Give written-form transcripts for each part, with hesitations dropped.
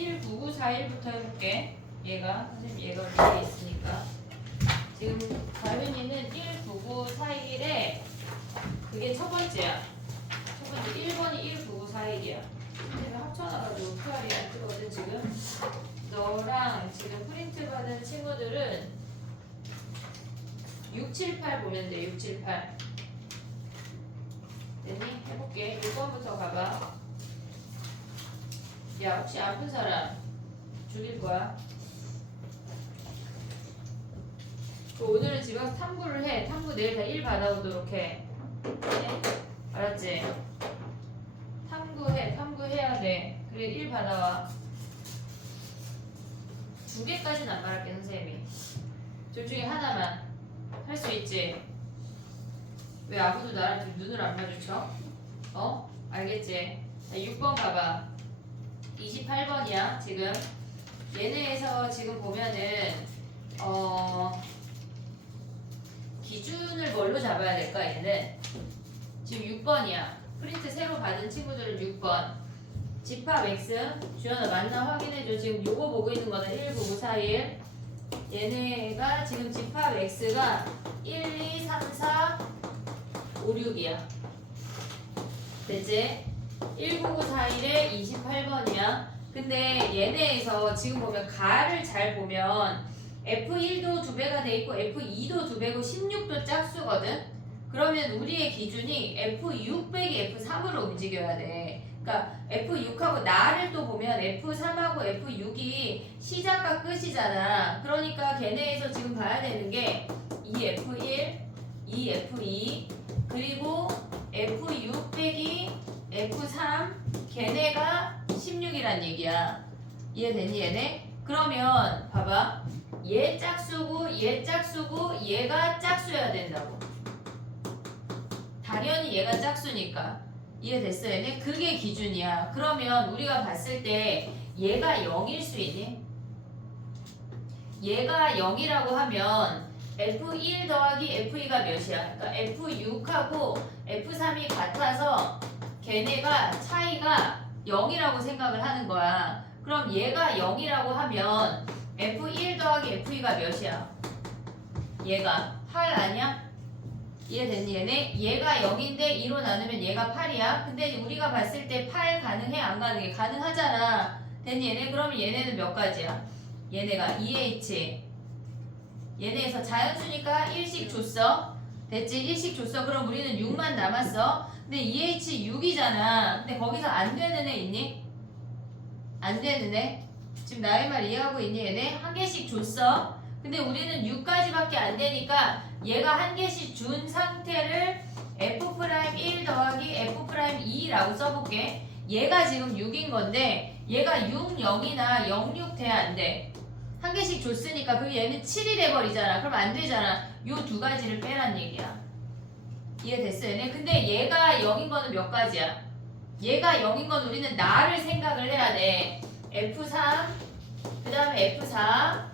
19941부터 해볼게. 선생님 얘가 위에 있으니까. 지금 가윤이는 19941에 그게 첫 번째야. 첫 번째 1번이 19941이야. 선생님이 합쳐놔가지고 QR이 안 뜨거든 지금. 너랑 지금 프린트 받은 친구들은 678 보면 돼. 678. 됐니? 해볼게. 6번부터 가봐. 야, 혹시 아픈 사람 죽일 거야? 오늘은 집에 가서 탐구를 해. 탐구 내일 다 1 받아오도록 해. 네? 알았지? 탐구해야 돼. 그래 1 받아와. 2개까지는 안 말할게 선생님이. 둘 중에 하나만 할 수 있지? 왜 아무도 나랑 눈을 안 마주쳐? 알겠지? 자, 6번 가봐. 28번이야 지금. 얘네에서 지금 보면은 기준을 뭘로 잡아야 될까 얘는? 지금 6번이야. 프린트 새로 받은 친구들은 6번. 집합 X. 주연아 맞나 확인해줘. 지금 요거 보고 있는 거는 19941. 얘네가 지금 집합 X가 1, 2, 3, 4, 5, 6이야. 됐지? 19941에 28번이야. 근데 얘네에서 지금 보면 가를 잘 보면 F1도 2배가 돼 있고 F2도 2배고 16도 짝수거든? 그러면 우리의 기준이 F6 빼기 F3으로 움직여야 돼. 그러니까 F6하고 나를 또 보면 F3하고 F6이 시작과 끝이잖아. 그러니까 걔네에서 지금 봐야 되는 게 2F1, 2F2 그리고 F6 빼기 F3 걔네가 16이란 얘기야. 이해됐니 얘네? 그러면 봐봐. 얘 짝수고 얘 짝수고 얘가 짝수여야 된다고. 당연히 얘가 짝수니까. 이해됐어 얘네? 그게 기준이야. 그러면 우리가 봤을 때 얘가 0일 수 있니? 얘가 0이라고 하면 F1 더하기 F2가 몇이야? 그러니까 F6하고 F3이 같아서 걔네가 차이가 0이라고 생각을 하는 거야. 그럼 얘가 0이라고 하면 F1 더하기 F2가 몇이야? 얘가 8 아니야? 이해됐니 얘네? 얘가 0인데 2로 나누면 얘가 8이야. 근데 우리가 봤을 때 8 가능해? 안 가능해? 가능하잖아. 됐니 얘네? 그러면 얘네는 몇 가지야? 얘네가 2H 얘네에서 자연수니까 1씩 줬어. 됐지? 1씩 줬어. 그럼 우리는 6만 남았어. 근데 2H 6이잖아. 근데 거기서 안 되는 애 있니? 안 되는 애? 지금 나의 말 이해하고 있니 얘네? 한 개씩 줬어. 근데 우리는 6까지밖에 안 되니까 얘가 한 개씩 준 상태를 F'1 더하기 F'2라고 써볼게. 얘가 지금 6인 건데 얘가 6, 0이나 0, 6 돼? 안 돼? 한 개씩 줬으니까 그 얘는 7이 돼버리잖아. 그럼 안 되잖아. 요 두 가지를 빼란 얘기야. 이해됐어 얘네? 근데 얘가 0인 거는 몇 가지야? 얘가 0인 건 우리는 나를 생각을 해야 돼. F3 그 다음에 F4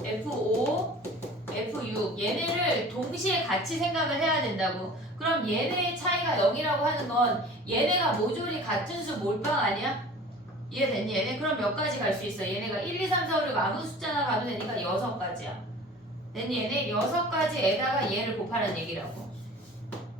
F5 F6 얘네를 동시에 같이 생각을 해야 된다고. 그럼 얘네의 차이가 0이라고 하는 건 얘네가 모조리 같은 수 몰빵 아니야? 이해됐니 얘네? 그럼 몇 가지 갈 수 있어? 얘네가 1, 2, 3, 4, 5, 6 아무 숫자나 가도 되니까 6가지야. 됐니 얘네? 6가지에다가 얘를 곱하는 얘기라고.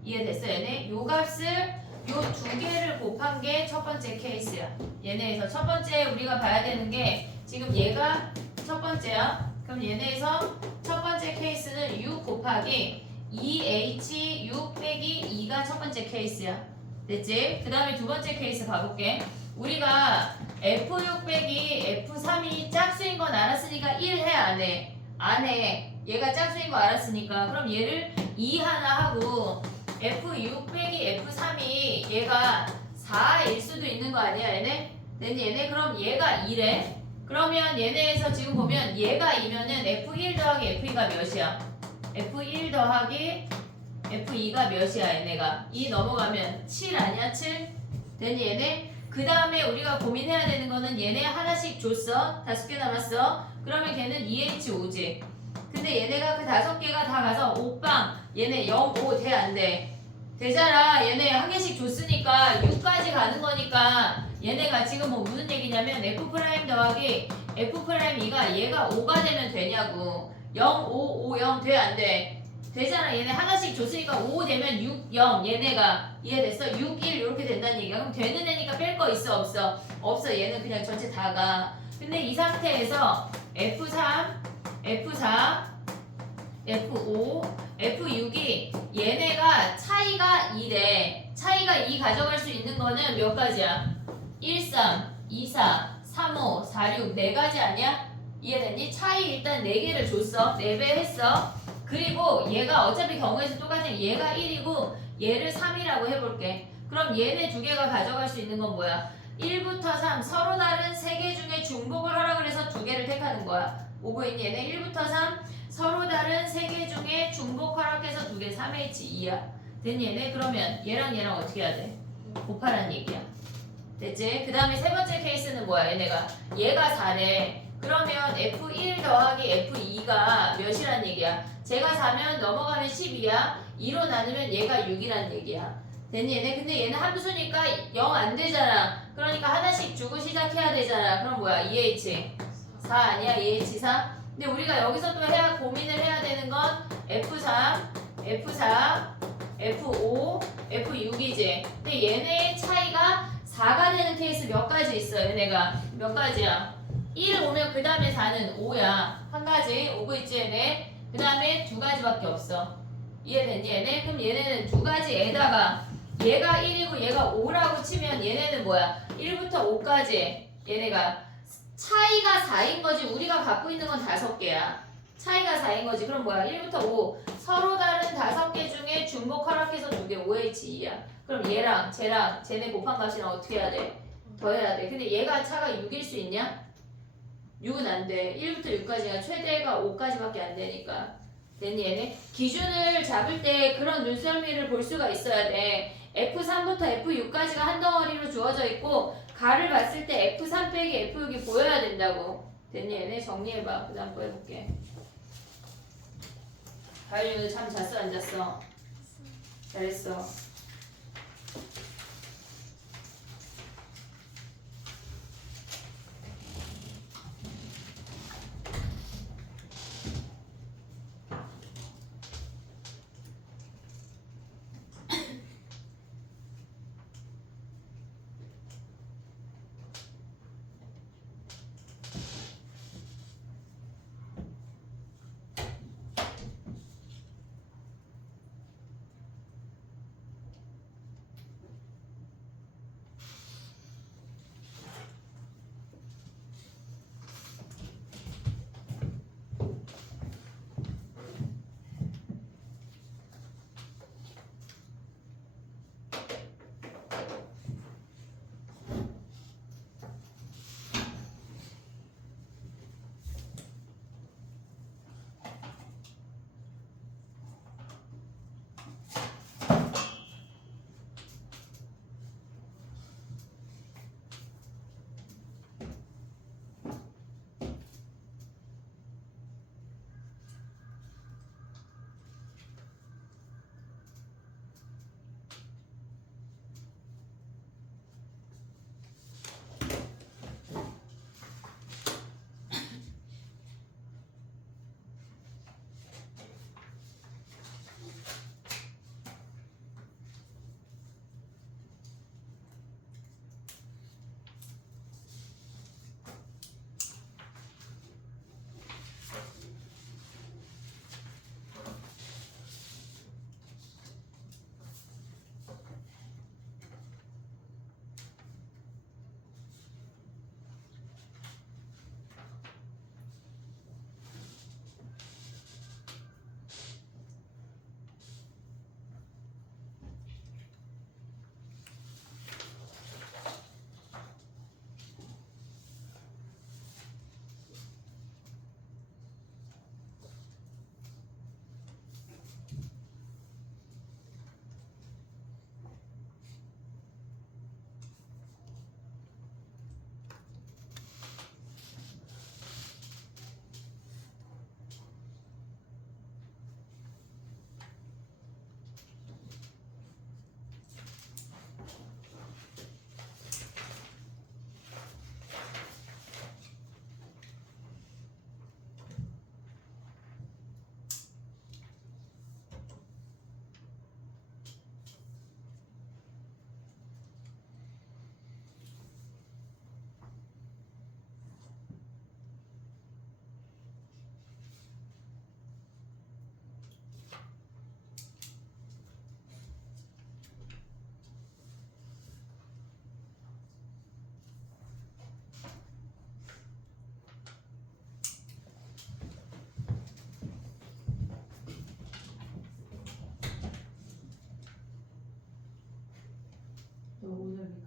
이해됐어 얘네? 요 값을 요 두 개를 곱한 게 첫 번째 케이스야. 얘네에서 첫 번째 우리가 봐야 되는 게 지금 얘가 첫 번째야. 그럼 얘네에서 첫 번째 케이스는 6 곱하기 2H 6 빼기 2가 첫 번째 케이스야. 됐지? 그 다음에 두 번째 케이스 가볼게. 우리가 F6 빼기 F3이 짝수인 건 알았으니까 1 해? 안 해? 안 해. 얘가 짝수인 거 알았으니까. 그럼 얘를 2 하나 하고 F6 빼기 F3이 얘가 4일 수도 있는 거 아니야 얘네? 됐니 얘네? 그럼 얘가 2래. 그러면 얘네에서 지금 보면 얘가 2면은 F1 더하기 F2가 몇이야? F1 더하기 F2가 몇이야 얘네가? 2 넘어가면 7 아니야? 7? 됐니 얘네? 그 다음에 우리가 고민해야 되는 거는 얘네 하나씩 줬어. 5개 남았어. 그러면 걔는 2H5지. 근데 얘네가 그 5개가 다 가서 5빵 얘네 0, 5 돼? 안 돼? 되잖아. 얘네 한 개씩 줬으니까 6까지 가는 거니까 얘네가 지금 뭐 무슨 얘기냐면 F 프라임 더하기 F 프라임 2가 얘가 5가 되면 되냐고. 0, 5, 5, 0 돼, 안 돼? 되잖아. 얘네 하나씩 줬으니까 5 되면 6, 0 얘네가 이해됐어? 6, 1 이렇게 된다는 얘기야. 그럼 되는 애니까 뺄 거 있어, 없어? 없어. 얘는 그냥 전체 다 가. 근데 이 상태에서 F3, F4, F5, F6이 얘네가 차이가 2래. 차이가 2 가져갈 수 있는 거는 몇 가지야? 1, 3, 2, 4, 3, 5, 4, 6 네 가지 아니야? 이해됐니? 차이 일단 4개를 줬어. 4배 했어. 그리고 얘가 어차피 경우에서 똑같은 얘가 1이고 얘를 3이라고 해볼게. 그럼 얘네 두 개가 가져갈 수 있는 건 뭐야? 1부터 3 서로 다른 3개 중에 중복을 하라 그래서 2개를 택하는 거야. 오고 있니? 얘네 1부터 3 서로 다른 3개 중에 중복 허락해서 2개 3H2야. 됐니 얘네? 그러면 얘랑 얘랑 어떻게 해야 돼? 곱하라는 얘기야. 됐지? 그 다음에 세 번째 케이스는 뭐야? 얘가 4래. 그러면 F1 더하기 F2가 몇이란 얘기야? 제가 4면 넘어가면 12야. 2로 나누면 얘가 6이란 얘기야. 됐니 얘네? 근데 얘는 함수니까 0 안 되잖아. 그러니까 하나씩 주고 시작해야 되잖아. 그럼 뭐야? 2H 4 아니야? 2H 4? 근데 우리가 여기서 또 고민을 해야 되는 건 F3, F4, F5, F6이지. 근데 얘네의 차이가 4가 되는 케이스 몇 가지 있어? 얘네가 몇 가지야? 1 오면 그 다음에 4는 5야. 한 가지 오고 있지 얘네. 그 다음에 2가지밖에 없어. 이해됐니 얘네? 그럼 얘네는 2가지에다가 얘가 1이고 얘가 5라고 치면 얘네는 뭐야? 1부터 5까지 얘네가 차이가 4인 거지. 우리가 갖고 있는 건 5개야. 차이가 4인 거지. 그럼 뭐야? 1부터 5 서로 다른 5개 중에 중복 허락해서 2개 5H2야. 그럼 얘랑 쟤랑 쟤네 곱한 값이랑 어떻게 해야 돼? 더해야 돼. 근데 얘가 차가 6일 수 있냐? 6은 안 돼. 1부터 6까지가 최대가 5까지밖에 안 되니까. 됐니 얘네? 기준을 잡을 때 그런 눈썰미를 볼 수가 있어야 돼. F3부터 F6까지가 한 덩어리로 주어져 있고 가를 봤을 때 F3 빼기 F6이 보여야 된다고. 됐니 얘네? 정리해봐. 그 다음 거 해볼게. 가을이 오늘 잠 잤어 안 잤어? 잘했어.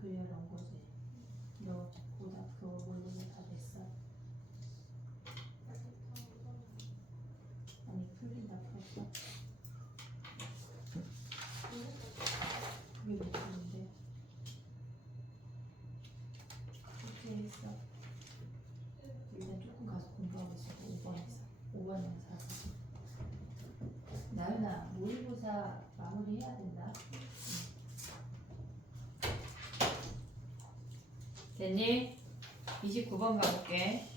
그려놓은 거지. 너 보다 그거 모르고 다 됐어. 아니 풀린다 풀었어. 그게 몇 분인데? 어떻게 했어? 일단 조금 가서 공부하고 있어. 5번에서 5번 영사. 나연아 모의고사 마무리해야 된다. 됐니? 29번 가볼게.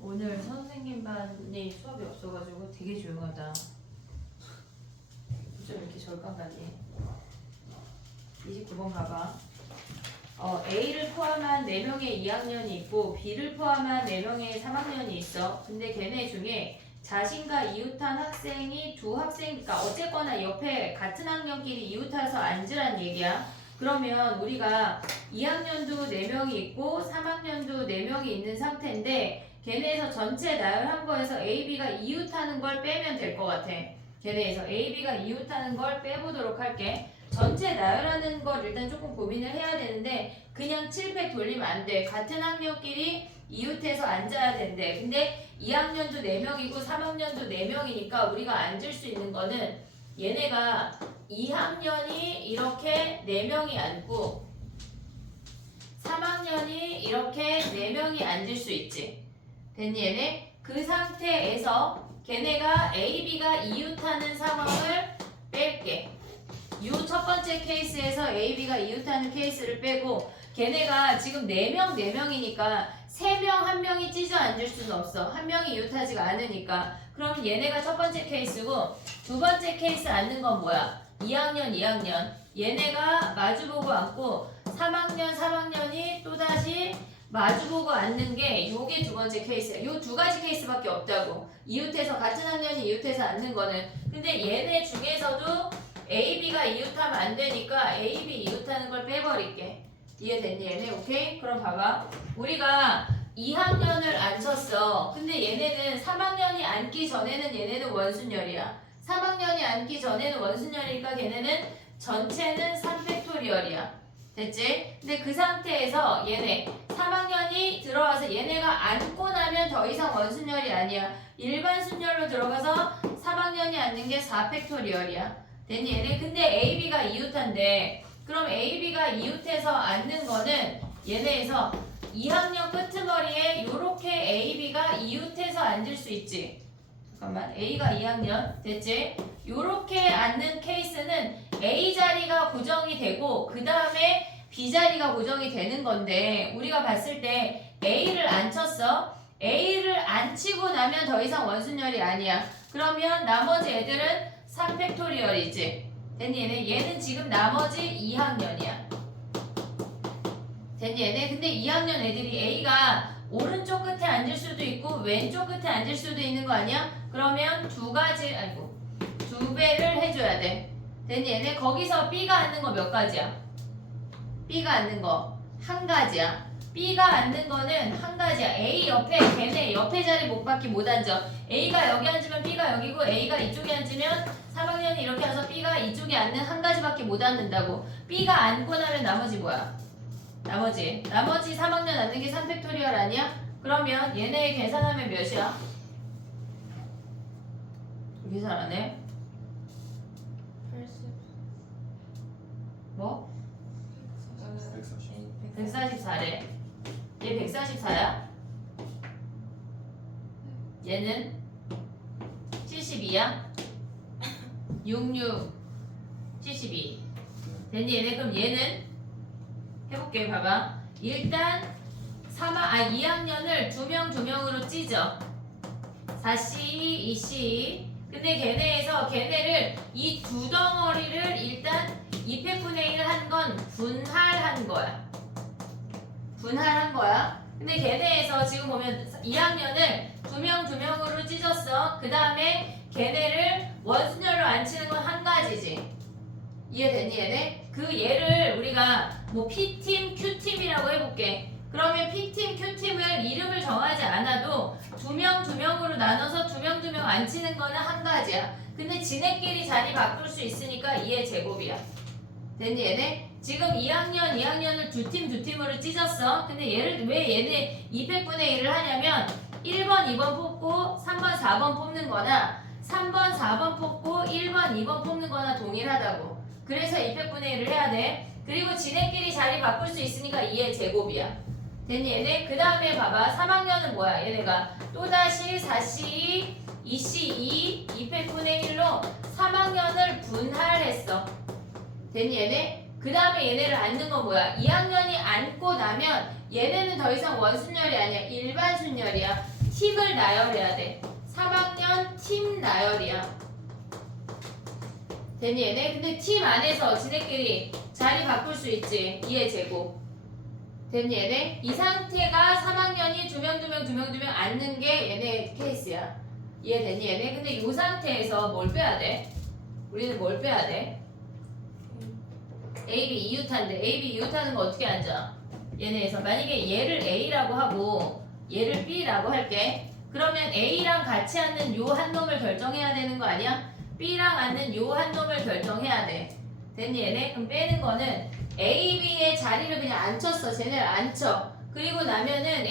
오늘 선생님 반이 수업이 없어가지고 되게 조용하다. 좀 이렇게 절감나게. 29번 가봐. A를 포함한 4명의 2학년이 있고 B를 포함한 4명의 3학년이 있어. 근데 걔네 중에 자신과 이웃한 학생이 두 학생이니까 어쨌거나 옆에 같은 학년끼리 이웃해서 앉으란 얘기야. 그러면 우리가 2학년도 4명이 있고 3학년도 4명이 있는 상태인데 걔네에서 전체 나열한 거에서 A, B가 이웃하는 걸 빼면 될 것 같아. 걔네에서 A, B가 이웃하는 걸 빼보도록 할게. 전체 나열하는 걸 일단 조금 고민을 해야 되는데 그냥 7팩 돌리면 안 돼. 같은 학년끼리 이웃해서 앉아야 된대. 근데 2학년도 4명이고 3학년도 4명이니까 우리가 앉을 수 있는 거는 얘네가 2학년이 이렇게 4명이 앉고 3학년이 이렇게 4명이 앉을 수 있지. 됐니 얘네? 그 상태에서 걔네가 A, B가 이웃하는 상황을 뺄게. 이 첫 번째 케이스에서 A, B가 이웃하는 케이스를 빼고 걔네가 지금 4명이니까 3명 1명이 찢어 앉을 수는 없어. 1명이 이웃하지가 않으니까. 그럼 얘네가 첫 번째 케이스고 두 번째 케이스 앉는 건 뭐야? 2학년 얘네가 마주보고 앉고 3학년이 또다시 마주보고 앉는 게 요게 두 번째 케이스야. 요 두 가지 케이스밖에 없다고. 이웃해서 같은 학년이 이웃해서 앉는 거는. 근데 얘네 중에서도 A, B가 이웃하면 안 되니까 A, B 이웃하는 걸 빼버릴게. 이해됐니 얘네? 오케이? 그럼 봐봐. 우리가 2학년을 앉혔어. 근데 얘네는 3학년이 앉기 전에는 얘네는 원순열이야. 3학년이 앉기 전에는 원순열이니까 걔네는 전체는 3팩토리얼이야. 됐지? 근데 그 상태에서 얘네 3학년이 들어와서 얘네가 앉고 나면 더 이상 원순열이 아니야. 일반 순열로 들어가서 3학년이 앉는 게 4팩토리얼이야. 됐니 얘네? 근데 A, B가 이웃한데 그럼 A, B가 이웃해서 앉는 거는 얘네에서 2학년 끄트머리에 요렇게 A, B가 이웃해서 앉을 수 있지. 잠깐만 A가 2학년 됐지? 요렇게 앉는 케이스는 A 자리가 고정이 되고 그 다음에 B 자리가 고정이 되는 건데 우리가 봤을 때 A를 앉혔어. A를 앉히고 나면 더 이상 원순열이 아니야. 그러면 나머지 애들은 3팩토리얼이지. 됐니 얘는 지금 나머지 2학년이야. 됐니 얘네? 근데 2학년 애들이 A가 오른쪽 끝에 앉을 수도 있고 왼쪽 끝에 앉을 수도 있는 거 아니야? 그러면 두 배를 해줘야 돼. 됐니 얘네? 거기서 B가 앉는 거 몇 가지야? B가 앉는 거 한 가지야. B가 앉는 거는 한 가지야. A 옆에 걔네 옆에 자리 못 받기 못 앉아. A가 여기 앉으면 B가 여기고 A가 이쪽에 앉으면 3학년이 이렇게 와서 B가 이쪽에 앉는 한 가지밖에 못 앉는다고. B가 앉고 나면 나머지 뭐야? 나머지 3학년 앉는 게 3팩토리얼 아니야? 그러면 얘네 계산하면 몇이야? 계산 안 해? 80. 뭐? 140. 144래. 얘 144야? 얘는 72야? 66, 72. 됐니 얘네? 그럼 얘는 해볼게. 봐봐. 일단 2학년을 2명으로 찢어. 4C, 2C. 근데 걔네를 이 두 덩어리를 일단 2팩분의 1 한 건 분할한 거야. 근데 걔네에서 지금 보면 2학년을 2명으로 찢었어. 그 다음에 걔네를 원순열로 앉히는 건 한 가지지. 이해됐니 얘네? 그 얘를 우리가 뭐 P팀, Q팀이라고 해볼게. 그러면 P팀, Q팀을 이름을 정하지 않아도 두 명으로 나눠서 두 명 앉히는 거는 한 가지야. 근데 지네끼리 자리 바꿀 수 있으니까 2의 제곱이야. 됐니 얘네? 지금 2학년을 두 팀으로 찢었어. 근데 얘를 왜 얘네 200분의 1을 하냐면 1번, 2번 뽑고 3번, 4번 뽑는 거나 3번, 4번 뽑고 1번, 2번 뽑는 거나 동일하다고. 그래서 200분의 1을 해야 돼. 그리고 지네끼리 자리 바꿀 수 있으니까 2의 제곱이야. 됐니 얘네? 그 다음에 봐봐. 3학년은 뭐야? 얘네가 또다시 4C2, 2C2, 200분의 1로 3학년을 분할했어. 됐니 얘네? 그 다음에 얘네를 앉는 건 뭐야? 2학년이 앉고 나면 얘네는 더 이상 원순열이 아니야. 일반 순열이야. 팀을 나열해야 돼. 3학년 팀 나열이야. 됐니 얘네? 근데 팀 안에서 지네끼리 자리 바꿀 수 있지. 2의 제곱. 됐니 얘네? 이 상태가 3학년이 두 명 앉는 게 얘네 케이스야. 이해됐니 얘네? 근데 이 상태에서 뭘 빼야 돼? 우리는 뭘 빼야 돼? A, B 이웃한데 A, B 이웃하는 거 어떻게 앉아? 얘네에서 만약에 얘를 A라고 하고 얘를 B라고 할게. 그러면 A랑 같이 앉는 요 한 놈을 결정해야 되는 거 아니야? B랑 앉는 요 한 놈을 결정해야 돼. 됐니 얘네? 그럼 빼는 거는 A, B의 자리를 그냥 앉혔어. 쟤네를 앉혀. 그리고 나면은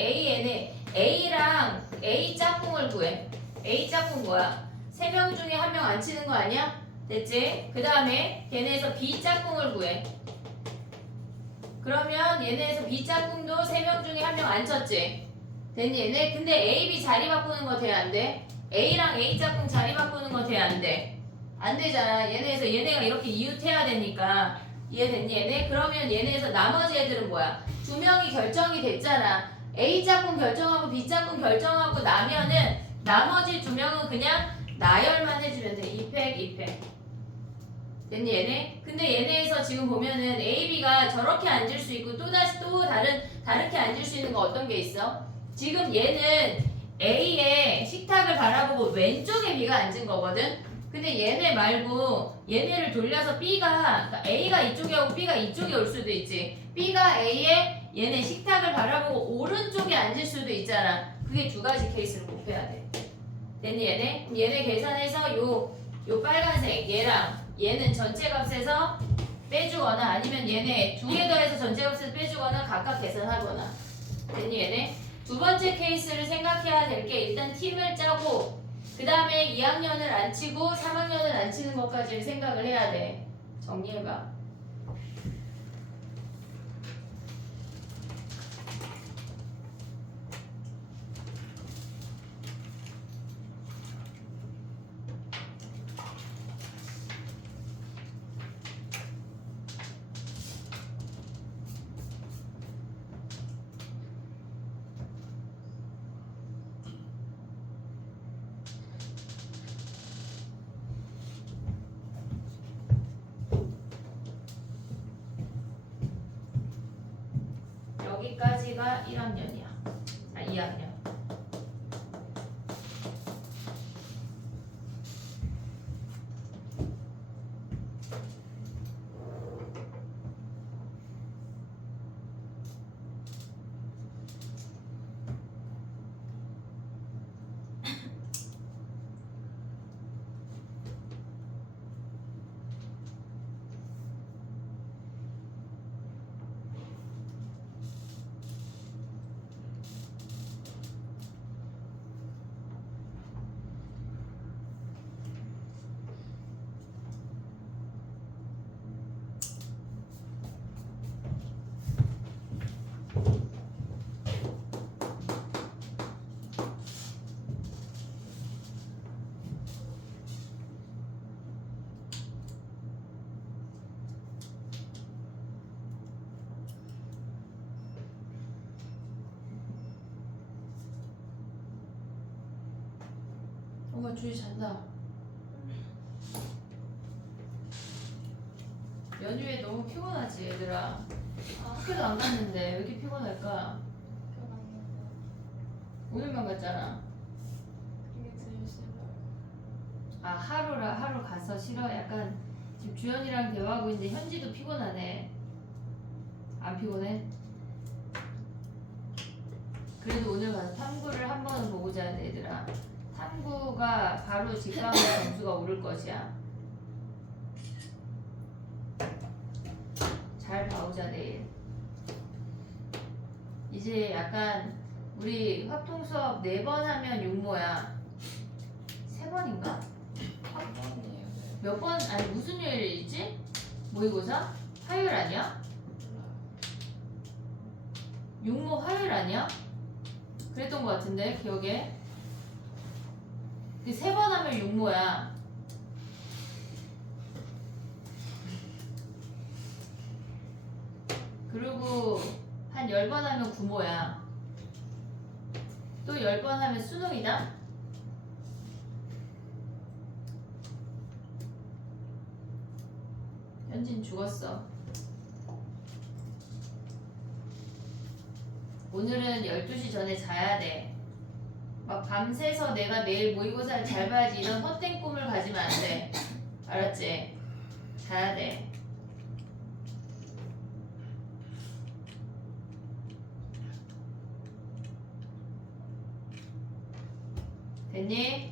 A랑 A 짝꿍을 구해. A 짝꿍 뭐야? 3명 중에 1명 앉히는 거 아니야? 됐지? 그 다음에 걔네에서 B 짝꿍을 구해. 그러면 얘네에서 B 짝꿍도 3명 중에 1명 앉혔지? 됐니 얘네? 근데 A, B 자리 바꾸는 거 돼? 안 돼? A랑 A 짝꿍 자리 바꾸는 거 돼? 안 돼? 안 되잖아. 얘네에서 얘네가 이렇게 이웃해야 되니까. 이해됐니 얘네? 그러면 얘네에서 나머지 애들은 뭐야? 2명이 결정이 됐잖아. A 짝꿍 결정하고 B 짝꿍 결정하고 나면은 나머지 2명은 그냥 나열만 해주면 돼. 2팩. 됐니 얘네? 근데 얘네에서 지금 보면은 A, B가 저렇게 앉을 수 있고 또 다르게 앉을 수 있는 거 어떤 게 있어? 지금 얘는 A의 식탁을 바라보고 왼쪽에 B가 앉은 거거든? 근데 얘네 말고 얘네를 돌려서 그러니까 A가 이쪽에 오고 B가 이쪽에 올 수도 있지. B가 A의 얘네 식탁을 바라보고 오른쪽에 앉을 수도 있잖아. 그게 두 가지 케이스를 곱해야 돼. 됐니 얘네? 얘네 계산해서 요 빨간색 얘랑 얘는 전체 값에서 빼주거나 아니면 얘네 두 개 더해서 전체 값에서 빼주거나 각각 계산하거나. 됐니 얘네? 두 번째 케이스를 생각해야 될 게 일단 팀을 짜고 그 다음에 2학년을 앉히고 3학년을 앉히는 것까지를 생각을 해야 돼. 정리해봐. 여기까지가 1학년이야. 2학년. 엄마 주희 잔다. 연휴에 너무 피곤하지 얘들아. 학교도 안 갔는데 왜 이렇게 피곤할까? 오늘만 갔잖아. 이게 제일 싫어요. 하루 가서 싫어. 약간 지금 주연이랑 대화하고 있는데 현지도 피곤하네. 안 피곤해? 그래도 오늘 가서 탐구를 한 번은 보고 자야 돼, 얘들아. 탐구가 바로 직감으로 점수가 오를 것이야. 잘 봐오자 내일. 이제 약간 우리 확통 수업 4번 하면 육모야. 3번인가? 한번이에요. 네. 몇 번? 아니 무슨 요일이지? 모의고사? 화요일 아니야? 육모 화요일 아니야? 그랬던 것 같은데 기억에. 3번 하면 육모야. 그리고 한 10번 하면 구모야. 또 10번 하면 수능이다. 현진 죽었어. 오늘은 12시 전에 자야 돼. 막 밤새서 내가 내일 모의고사를 잘 봐야지 이런 헛된 꿈을 가지면 안 돼. 알았지? 자야 돼. 됐니?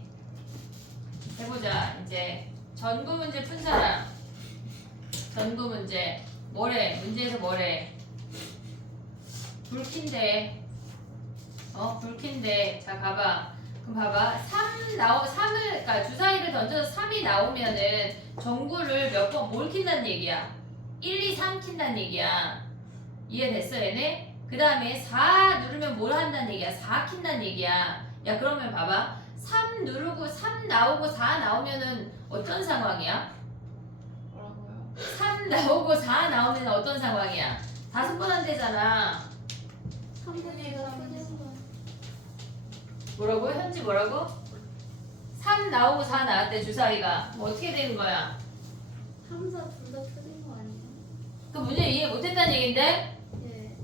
해보자. 이제 전구 문제 푼 사람. 전구 문제. 뭐래? 문제에서 뭐래? 불킨데. 불킨데. 자, 봐봐. 그럼 봐봐. 3을, 그러니까 주사위를 던져서 3이 나오면은 전구를 몇 번, 뭘 킨다는 얘기야? 1, 2, 3 킨다는 얘기야. 이해됐어, 얘네? 그 다음에 4 누르면 뭘 한다는 얘기야? 4 킨다는 얘기야. 야, 그러면 봐봐. 3 누르고 3 나오고 4 나오면은 어떤 상황이야? 뭐라고요? 3 나오고 4 나오면 어떤 상황이야? 5번 한대잖아. 한 번이에요. 뭐라고? 현지 뭐라고? 3 나오고 4 나왔대 주사위가. 뭐 어떻게 되는 거야? 3, 4 둘 다 틀린 거 아니에요? 그 문제 이해 못했다는 얘긴데? 예.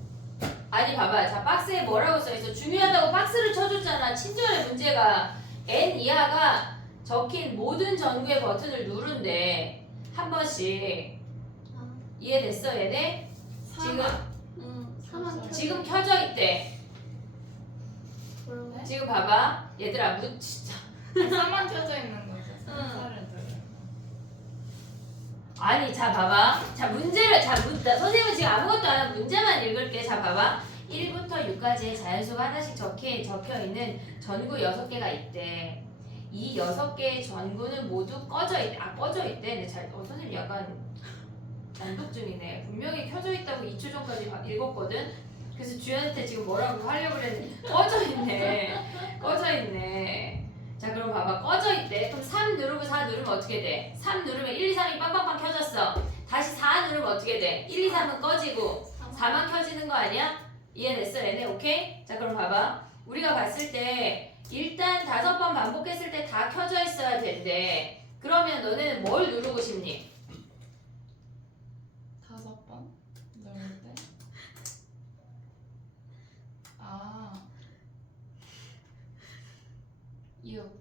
아니 봐봐. 자 박스에 뭐라고 써있어? 중요하다고 박스를 쳐줬잖아. 친절의 문제가 N 이하가 적힌 모든 전구의 버튼을 누른대. 한 번씩. 아, 이해됐어 얘네? 지금 응. 4만 켜. 지금 켜져 있대. 뭐라고? 지금 봐봐. 얘들아 진짜. 4만 켜져 있는 거죠. 응. 상사를 들어요. 아니 자 봐봐. 자 문제를 선생님은 지금 아무것도 안 하고 문제만 읽을게. 자 봐봐. 1부터 6까지의 자연수가 하나씩 적혀 있는 전구 6개가 있대. 이 6개의 전구는 모두 꺼져 있대. 꺼져 있대. 근데 선생님 약간 단독 중이네. 분명히 켜져 있다고 2초 전까지 읽었거든. 그래서 주연한테 지금 뭐라고 하려고 그랬는데 꺼져 있네. 꺼져 있네. 자 그럼 봐봐. 꺼져 있대. 그럼 3 누르고 4 누르면 어떻게 돼? 3 누르면 1, 2, 3이 빵빵빵 켜졌어. 다시 4 누르면 어떻게 돼? 1, 2, 3은 꺼지고 4만 켜지는 거 아니야? 이해됐어 얘네? 오케이? 자 그럼 봐봐. 우리가 봤을 때 일단 5번 반복했을 때 다 켜져 있어야 된대. 그러면 너네는 뭘 누르고 싶니? 5번 누를 때. 아. 6.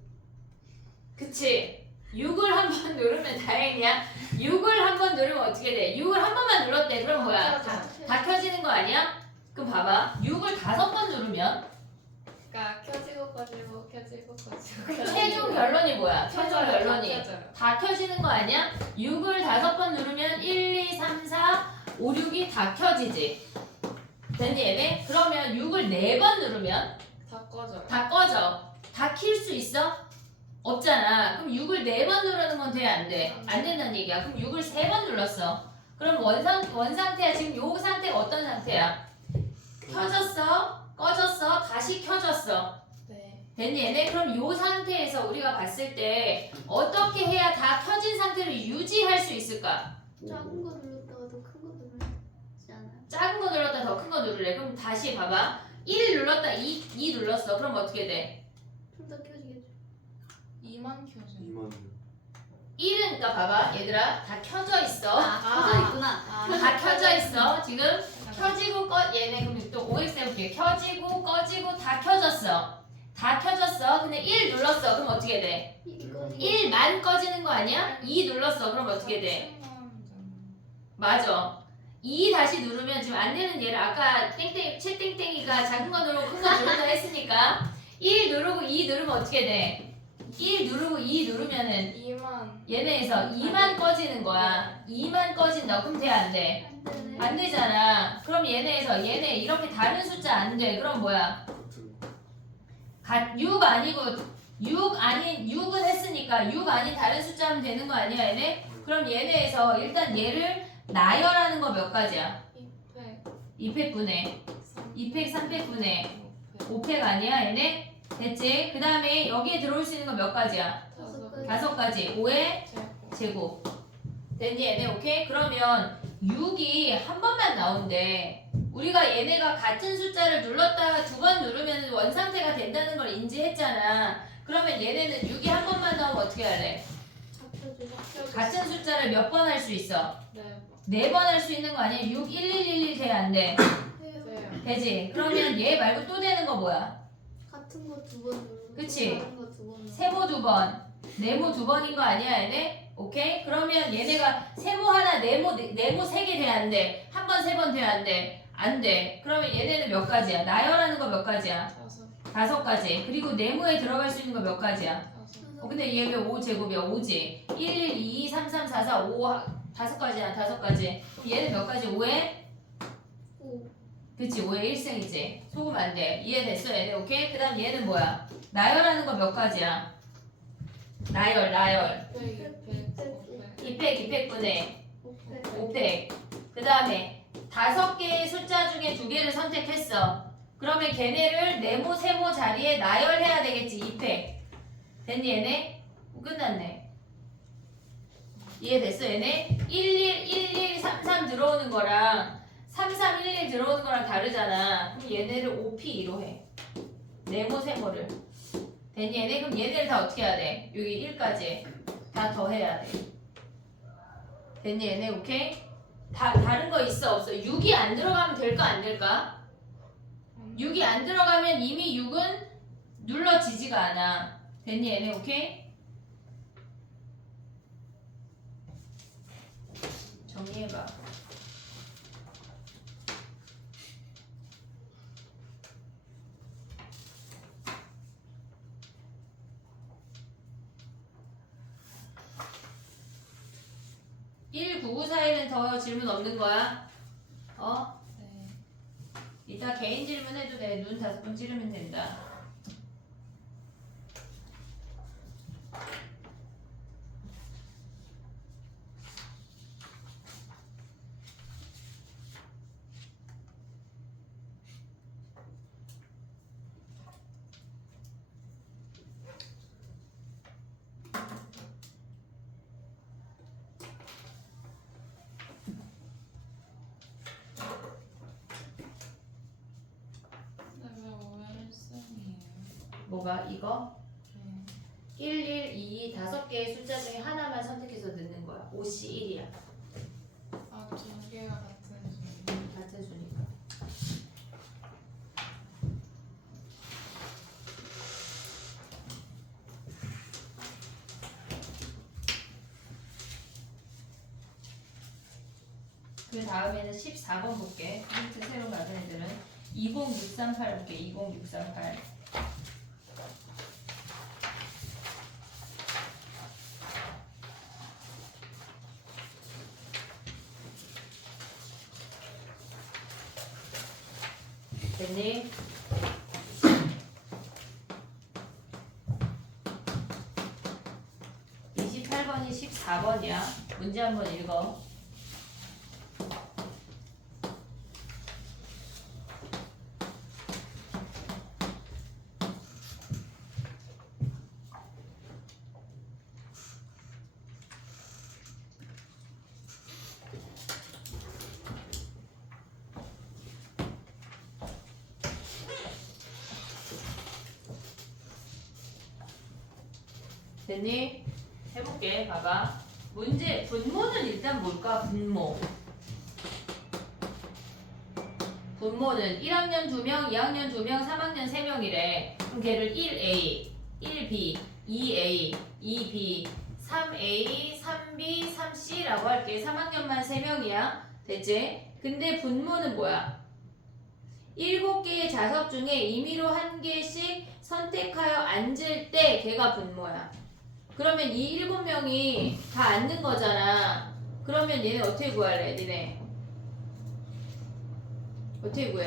그치? 6을 한 번 누르면 다행이야. 6을 한 번 누르면 어떻게 돼? 6을 한 번만 눌렀대. 그럼 뭐야? 다 켜지는 거 아니야? 그럼 봐봐. 6을 5번 누르면 그러니까 켜지고 꺼지고 켜지고 꺼지고. 최종 결론이 뭐야? 최종 켜져요, 결론이 다 켜져요. 다 켜지는 거 아니야? 6을 5번 누르면 1, 2, 3, 4, 5, 6이 다 켜지지. 됐니 얘네? 그러면 6을 4번 누르면 다 꺼져요. 다 꺼져. 다 킬 수 있어? 없잖아. 그럼 6을 4번 누르는 건 돼? 안 돼? 안 된다는 얘기야. 그럼 6을 3번 눌렀어. 그럼 원 상태야. 지금 요 상태가 어떤 상태야? 켜졌어? 꺼졌어? 다시 켜졌어. 네. 됐니 얘네? 그럼 요 상태에서 우리가 봤을 때 어떻게 해야 다 켜진 상태를 유지할 수 있을까? 작은 거 눌렀다가 더 큰 거 누르지 않아요? 작은 거 눌렀다 더 큰 거 누를래. 그럼 다시 봐봐. 1 눌렀다 2 눌렀어. 그럼 어떻게 돼? 둘 다 켜지겠죠? 2만 켜져. 2만 1은 그러니까 봐봐 얘들아 다 켜져 있어. 켜져 있구나. 다 켜져 있어. 지금 켜지고 얘네 그럼 또 OX 해볼게. 켜지고 꺼지고 다 켜졌어. 다 켜졌어. 근데 1 눌렀어. 그럼 어떻게 돼? 이거 꺼지고 1만 꺼지는 거 아니야? 2 눌렀어. 그럼 어떻게 돼? 맞아. 2 다시 누르면 지금 안 되는 얘를 아까 채땡땡이가 작은 거 누르고 큰 거 누른다 했으니까 1 누르고 2 누르면 어떻게 돼? 1 누르고 2 누르면은 2만. 얘네에서 2만 꺼지는 거야. 2만 꺼진다. 그럼 돼, 안 돼? 안 되네. 안 되잖아. 그럼 얘네에서 얘네 이렇게 다른 숫자 안 돼. 그럼 뭐야? 6 아니고 6 아닌 6은 했으니까 6 아닌 다른 숫자 하면 되는 거 아니야, 얘네? 그럼 얘네에서 일단 얘를 나열하는 거 몇 가지야? 2팩. 2팩분해 2팩, 3팩분해 5팩. 5팩 아니야, 얘네? 됐지? 그 다음에 여기에 들어올 수 있는 거 몇 가지야? 5가지 5의 제곱 됐니 얘네? 오케이? 그러면 6이 한 번만 나온대. 우리가 얘네가 같은 숫자를 눌렀다가 2번 누르면 원상태가 된다는 걸 인지했잖아. 그러면 얘네는 6이 한 번만 나오면 어떻게 해야 돼? 같은 숫자를 몇 번 할 수 있어? 네. 4번 할 수 있는 거 아니야? 6, 1, 1, 1, 1 돼? 안 돼? 돼요. 되지? 그러면 얘 말고 또 되는 거 뭐야? 같은 거 2번 누르고 그치? 다른 거 2번 누르고 세모 2번, 네모 2번인 거 아니야 얘네? 오케이? 그러면 얘네가 세모 하나, 네모 3개 돼? 안 돼? 한 번, 3번 돼? 안 돼? 안 돼. 그러면 얘네는 몇 가지야? 나열하는 거 몇 가지야? 5. 5가지. 그리고 네모에 들어갈 수 있는 거 몇 가지야? 5. 근데 얘 왜 5제곱이야? 5지. 1, 1, 2, 3, 3, 4, 4, 5, 5가지야. 5가지. 그럼 얘는 몇 가지? 5에? 5 그치. 5에 1승이지. 속으면 안 돼. 이해됐어 얘네? 오케이? 그 다음 얘는 뭐야? 나열하는 거 몇 가지야? 나열. 2팩. 2팩, 2팩분의 5팩 5팩. 그 다음에 5개의 숫자 중에 2개를 선택했어. 그러면 걔네를 네모, 세모 자리에 나열해야 되겠지. 2팩. 됐니 얘네? 끝났네. 이해됐어 얘네? 1, 1, 1, 1, 3, 3 들어오는 거랑 3, 3, 1, 1 들어오는 거랑 다르잖아. 그럼 얘네를 5P2로 해. 네모, 세모를. 됐니 얘네? 그럼 얘네를 다 어떻게 해야 돼? 여기 1까지 다 더해야 돼. 됐니 얘네? 오케이? 다른 거 있어 없어? 6이 안 들어가면 될까 안 될까? 6이 안 들어가면 이미 6은 눌러지지가 않아. 됐니 얘네? 오케이? 정리해봐. (1 9 9 4 1은 더 질문 없는 거야? 어? 네. 이따 개인 질문 해도 돼. 눈 5번 찌르면 된다. 왜 5의 1승이에요? 뭐가 이거? 네. 1, 1, 2, 5개의 숫자 중에 하나만 선택해서 넣는 거야. 5시 1이야. 아, 2개가 같은 수. 같은 수니까. 그 다음에는 14번 볼게. 힌트 새로 받은 애들은 20638 볼게. 20638. 됐니? (28번이) (14번이야) 문제 한번 읽어. 됐니? 해볼게. 봐봐. 문제 분모는 일단 뭘까? 분모. 분모는 1학년 2명, 2학년 2명, 3학년 3명이래. 그럼 걔를 1A, 1B 2A, 2B, 3A, 3B, 3C라고 할게. 3학년만 3명이야. 됐지? 근데 분모는 뭐야? 7개의 좌석 중에 임의로 1개씩 선택하여 앉을 때 걔가 분모야. 그러면 이 7명이 다 앉는 거잖아. 그러면 얘네 어떻게 구할래? 니네 어떻게 구해?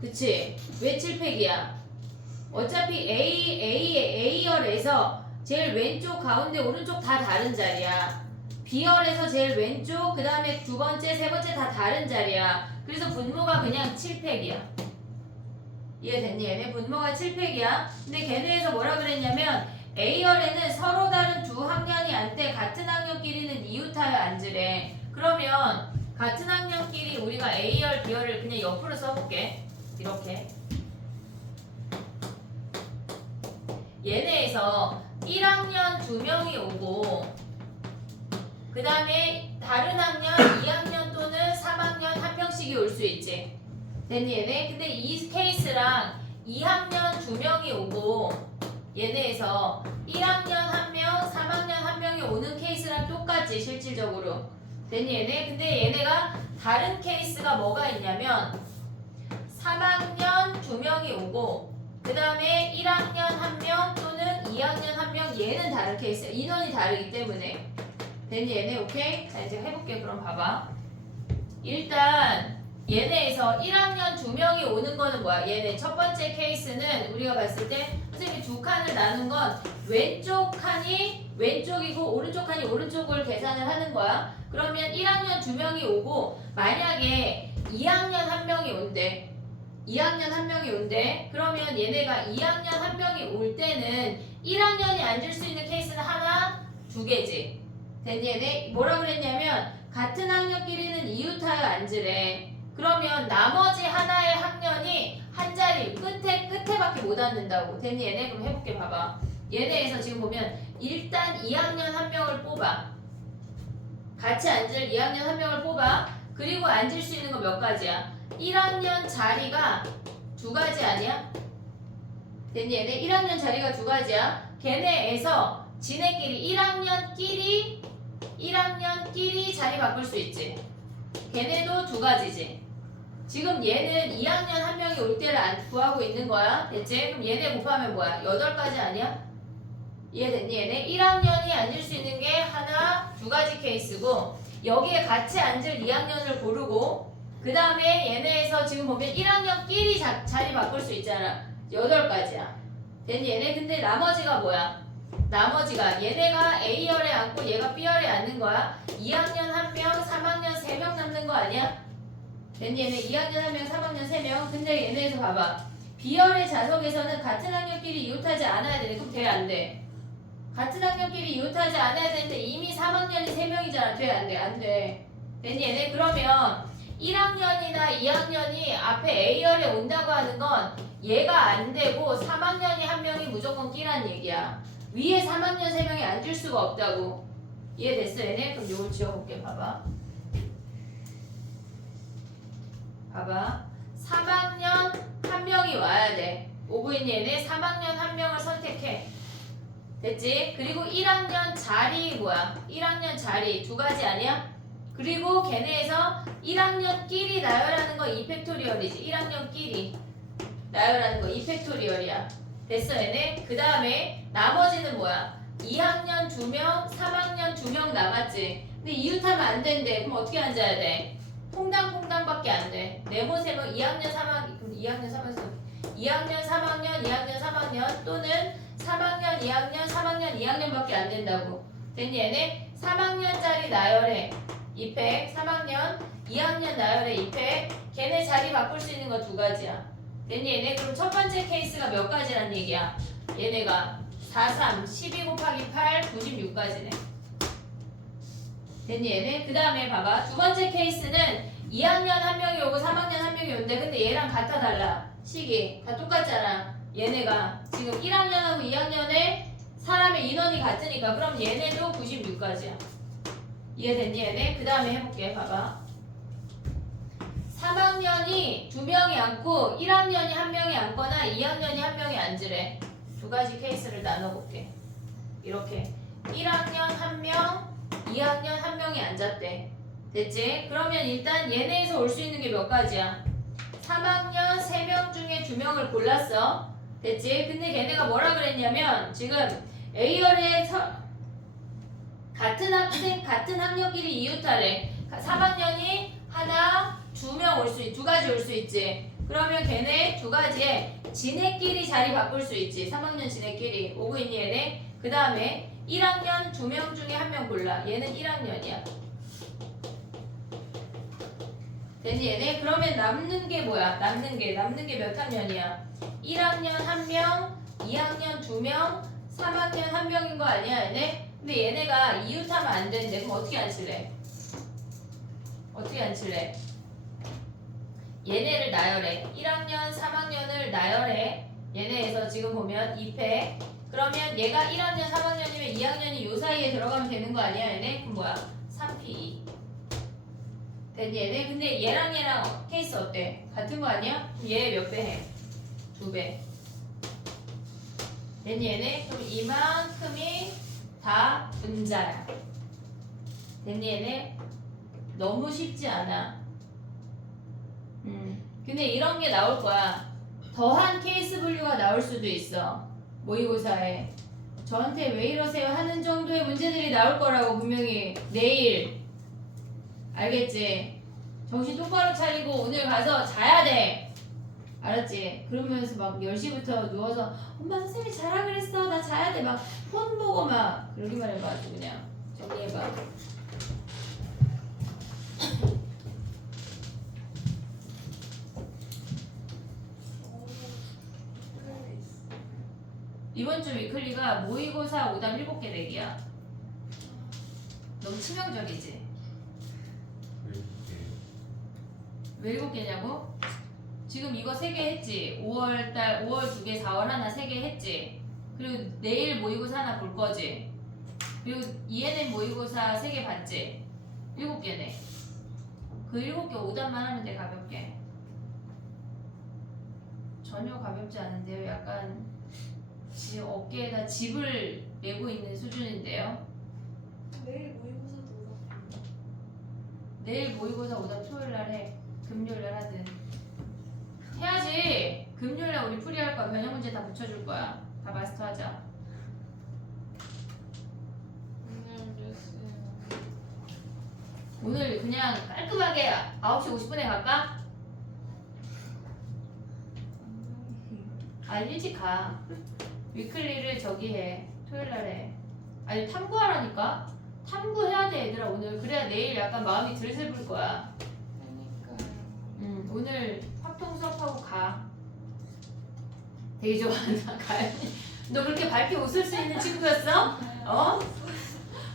그치? 왜 7팩이야? 어차피 A열에서 제일 왼쪽, 가운데, 오른쪽 다 다른 자리야. B열에서 제일 왼쪽, 그 다음에 두 번째, 세 번째 다 다른 자리야. 그래서 분모가 그냥 7팩이야. 이해됐니? 얘네 분모가 7팩이야. 근데 걔네에서 뭐라 그랬냐면 A열에는 서로 다른 두 학년이 앉되 같은 학년끼리는 이웃하여 앉으래. 그러면 같은 학년끼리 우리가 A열, B열을 그냥 옆으로 써볼게. 이렇게. 얘네에서 1학년 2명이 오고 그 다음에 다른 학년 2학년 또는 3학년 1명씩이 올 수 있지. 됐니 얘네? 근데 이 케이스랑 2학년 2명이 오고 얘네에서 1학년 1명, 3학년 1명이 오는 케이스랑 똑같지 실질적으로. 됐니 얘네? 근데 얘네가 다른 케이스가 뭐가 있냐면 3학년 2명이 오고 그 다음에 1학년 1명 또는 2학년 1명 얘는 다른 케이스야. 인원이 다르기 때문에. 됐니 얘네? 오케이? 자 이제 해볼게. 그럼 봐봐. 일단 얘네에서 1학년 2명이 오는 거는 뭐야? 얘네 첫 번째 케이스는 우리가 봤을 때 선생님이 두 칸을 나눈 건 왼쪽 칸이 왼쪽이고 오른쪽 칸이 오른쪽을 계산을 하는 거야. 그러면 1학년 2명이 오고 만약에 2학년 1명이 온대. 2학년 1명이 온대. 그러면 얘네가 2학년 1명이 올 때는 1학년이 앉을 수 있는 케이스는 하나, 두 개지. 됐니 얘네? 뭐라 그랬냐면 같은 학년끼리는 이웃하여 앉으래. 그러면 나머지 하나의 학년이 한 자리 끝에밖에 못 앉는다고. 됐니 얘네? 그럼 해볼게. 봐봐. 얘네에서 지금 보면 일단 2학년 1명을 뽑아. 같이 앉을 2학년 1명을 뽑아. 그리고 앉을 수 있는 거 몇 가지야? 1학년 자리가 두 가지 아니야? 됐니 얘네? 1학년 자리가 두 가지야. 걔네에서 지네끼리 1학년끼리 자리 바꿀 수 있지. 걔네도 두 가지지. 지금 얘는 2학년 1명이 올 때를 구하고 있는 거야. 됐지? 그럼 얘네 곱하면 뭐야? 8가지 아니야? 이해됐니 얘네? 1학년이 앉을 수 있는 게 하나, 두 가지 케이스고 여기에 같이 앉을 2학년을 고르고 그 다음에 얘네에서 지금 보면 1학년끼리 자리 바꿀 수 있잖아. 8가지야. 됐니 얘네? 근데 나머지가 뭐야? 나머지가 얘네가 A열에 앉고 얘가 B열에 앉는 거야. 2학년 1명, 3학년 3명 남는 거 아니야? 됐니 얘네? 2학년 1명, 3학년 3명. 근데 얘네에서 봐봐. B열의 좌석에서는 같은 학년끼리 이웃하지 않아야 되네. 그럼 돼? 안 돼? 같은 학년끼리 이웃하지 않아야 되는데 이미 3학년이 3명이잖아. 돼? 안 돼? 안 돼. 됐니 얘네? 그러면 1학년이나 2학년이 앞에 A열에 온다고 하는 건 얘가 안 되고 3학년이 한 명이 무조건 끼란 얘기야. 위에 3학년 3명이 앉을 수가 없다고. 이해됐어 얘네? 그럼 요걸 지워볼게. 봐봐. 봐봐. 3학년 한 명이 와야 돼. 오고 있는 얘네 3학년 한 명을 선택해. 됐지? 그리고 1학년 자리 뭐야? 1학년 자리 두 가지 아니야? 그리고 걔네에서 1학년끼리 나열하는 거 2팩토리얼이지. 1학년끼리 나열하는 거 2팩토리얼이야. 됐어 얘네? 그 다음에 나머지는 뭐야? 2학년 2명, 3학년 2명 남았지. 근데 이웃하면 안 된대. 그럼 어떻게 앉아야 돼? 퐁당퐁당밖에 안 돼. 네모 세모 2학년 3학년 2학년 3학년 2학년 3학년 또는 3학년 2학년 3학년 2학년밖에 안 된다고. 됐니 얘네? 3학년짜리 나열해 2팩, 3학년 2학년 나열해 2팩. 걔네 자리 바꿀 수 있는 거 두 가지야. 됐니 얘네? 그럼 첫 번째 케이스가 몇 가지란 얘기야? 얘네가 4, 3, 12 곱하기 8, 96가지네. 됐니 얘네? 그 다음에 봐봐. 두 번째 케이스는 2학년 한 명이 오고 3학년 한 명이 온대. 근데 얘랑 같아 달라. 시기 다 똑같잖아. 얘네가 지금 1학년하고 2학년에 사람의 인원이 같으니까 그럼 얘네도 96가지야. 이해됐니 얘네? 그 다음에 해볼게. 봐봐. 3학년이 2명이 앉고 1학년이 1명이 앉거나 2학년이 1명이 앉으래. 두 가지 케이스를 나눠볼게. 이렇게 1학년 1명, 2학년 1명이 앉았대. 됐지? 그러면 일단 얘네에서 올 수 있는 게 몇 가지야? 3학년 3명 중에 2명을 골랐어. 됐지? 근데 걔네가 뭐라 그랬냐면 지금 A열에 같은 학생, 같은 학년끼리 이웃하래. 3학년이 하나, 2명 올 수 있지. 2가지 올 수 있지. 그러면 걔네 두 가지에 지네끼리 자리 바꿀 수 있지. 3학년 지네끼리. 오고 있니 얘네? 그 다음에 1학년 2명 중에 1명 골라. 얘는 1학년이야. 됐니 얘네? 그러면 남는 게 뭐야? 남는 게 몇 학년이야? 1학년 1명, 2학년 2명, 3학년 1명인 거 아니야 얘네? 근데 얘네가 이웃하면 안 되는데 그럼 어떻게 앉힐래? 어떻게 앉힐래? 얘네를 나열해. 1학년, 3학년을 나열해. 얘네에서 지금 보면 2패. 그러면 얘가 1학년, 3학년이면 2학년이 요 사이에 들어가면 되는 거 아니야 얘네? 그럼 뭐야? 3P2. 됐니 얘네? 근데 얘랑 케이스 어때? 같은 거 아니야? 그럼 얘 몇 배 해? 2배. 됐니 얘네? 그럼 이만큼이 다 분자야. 됐니 얘네? 너무 쉽지 않아. 근데 이런 게 나올 거야. 더한 케이스 분류가 나올 수도 있어. 모의고사에. 저한테 왜 이러세요 하는 정도의 문제들이 나올 거라고 분명히 내일. 알겠지? 정신 똑바로 차리고 오늘 가서 자야 돼. 알았지? 그러면서 막 10시부터 누워서 엄마 선생님이 자라 그랬어 나 자야 돼 막 폰 보고 막 그러기만 해봐. 아주 그냥 정리해봐. 이번 주 위클리가 모의고사 오답 7개 내기야. 너무 치명적이지? 왜 7개냐고? 지금 이거 3개 했지? 5월달 5월 2개 4월 하나 3개 했지? 그리고 내일 모의고사 하나 볼 거지? 그리고 ENM 모의고사 3개 봤지? 7개네. 그 7개 오답만 하면 돼. 가볍게. 전혀 가볍지 않은데요. 약간 지금 어깨에다 집을 메고 있는 수준인데요. 내일 모의고사도 오다. 내일 모의고사 오답 토요일날 해. 금요일날 하든 해야지. 금요일날 우리 풀이할 거야. 변형 문제 다 붙여줄 거야. 다 마스터하자. 오늘 몇 시에? 오늘 그냥 깔끔하게 9시 50분에 갈까? 아 일찍 가. 위클리를 저기 해. 토요일날 해. 아니 탐구하라니까. 탐구해야 돼 얘들아 오늘. 그래야 내일 약간 마음이 들슬 거야. 그러니까요. 오늘 확통 수업하고 가. 되게 좋아한다. 가야 돼. 너 그렇게 밝게 웃을 수 있는 친구였어? 어?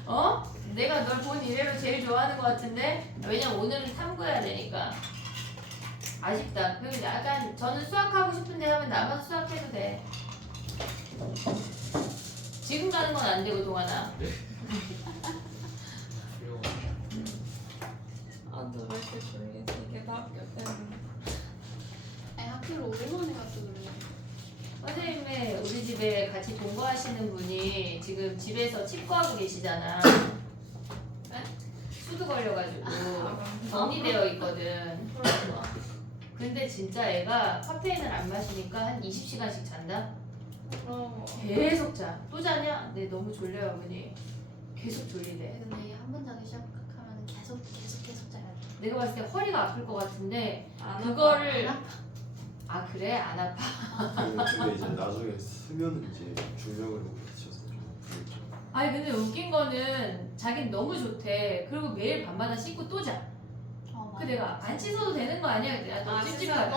어? 내가 널 본 이래로 제일 좋아하는 것 같은데? 왜냐면 오늘은 탐구해야 되니까. 아쉽다. 그리고 약간 저는 수학하고 싶은데 하면 나만 수학해도 돼. 지금 가는 건 안 되고 동아나. 아, 너 왜 이렇게 졸리지? 이게 다 학교 때문에. 아니 학교를 오랜만에 갔다 그래. 선생님의 우리 집에 같이 동거하시는 분이 지금 집에서 칩거하고 계시잖아. 수두 걸려가지고 격리되어 있거든. 근데 진짜 애가 카페인을 안 마시니까 한 20시간씩 잔다? 계속 자. 또 자냐? 네 너무 졸려요 어머니. 계속 졸리대. 근데 한 번 자기 시작하면 계속 자야 돼. 내가 봤을 때 허리가 아플 것 같은데 안 그거를 안 아 그래? 안 아파? 근데 이제 나중에 쓰면 이제 중력을 못 받쳐서 좀 그렇죠. 아니 근데 웃긴 거는 자긴 너무 좋대. 그리고 매일 밤마다 씻고 또 자. 그 내가 안 씻어도 되는 거 아니야? 근데 아, 너무 찝찝하다.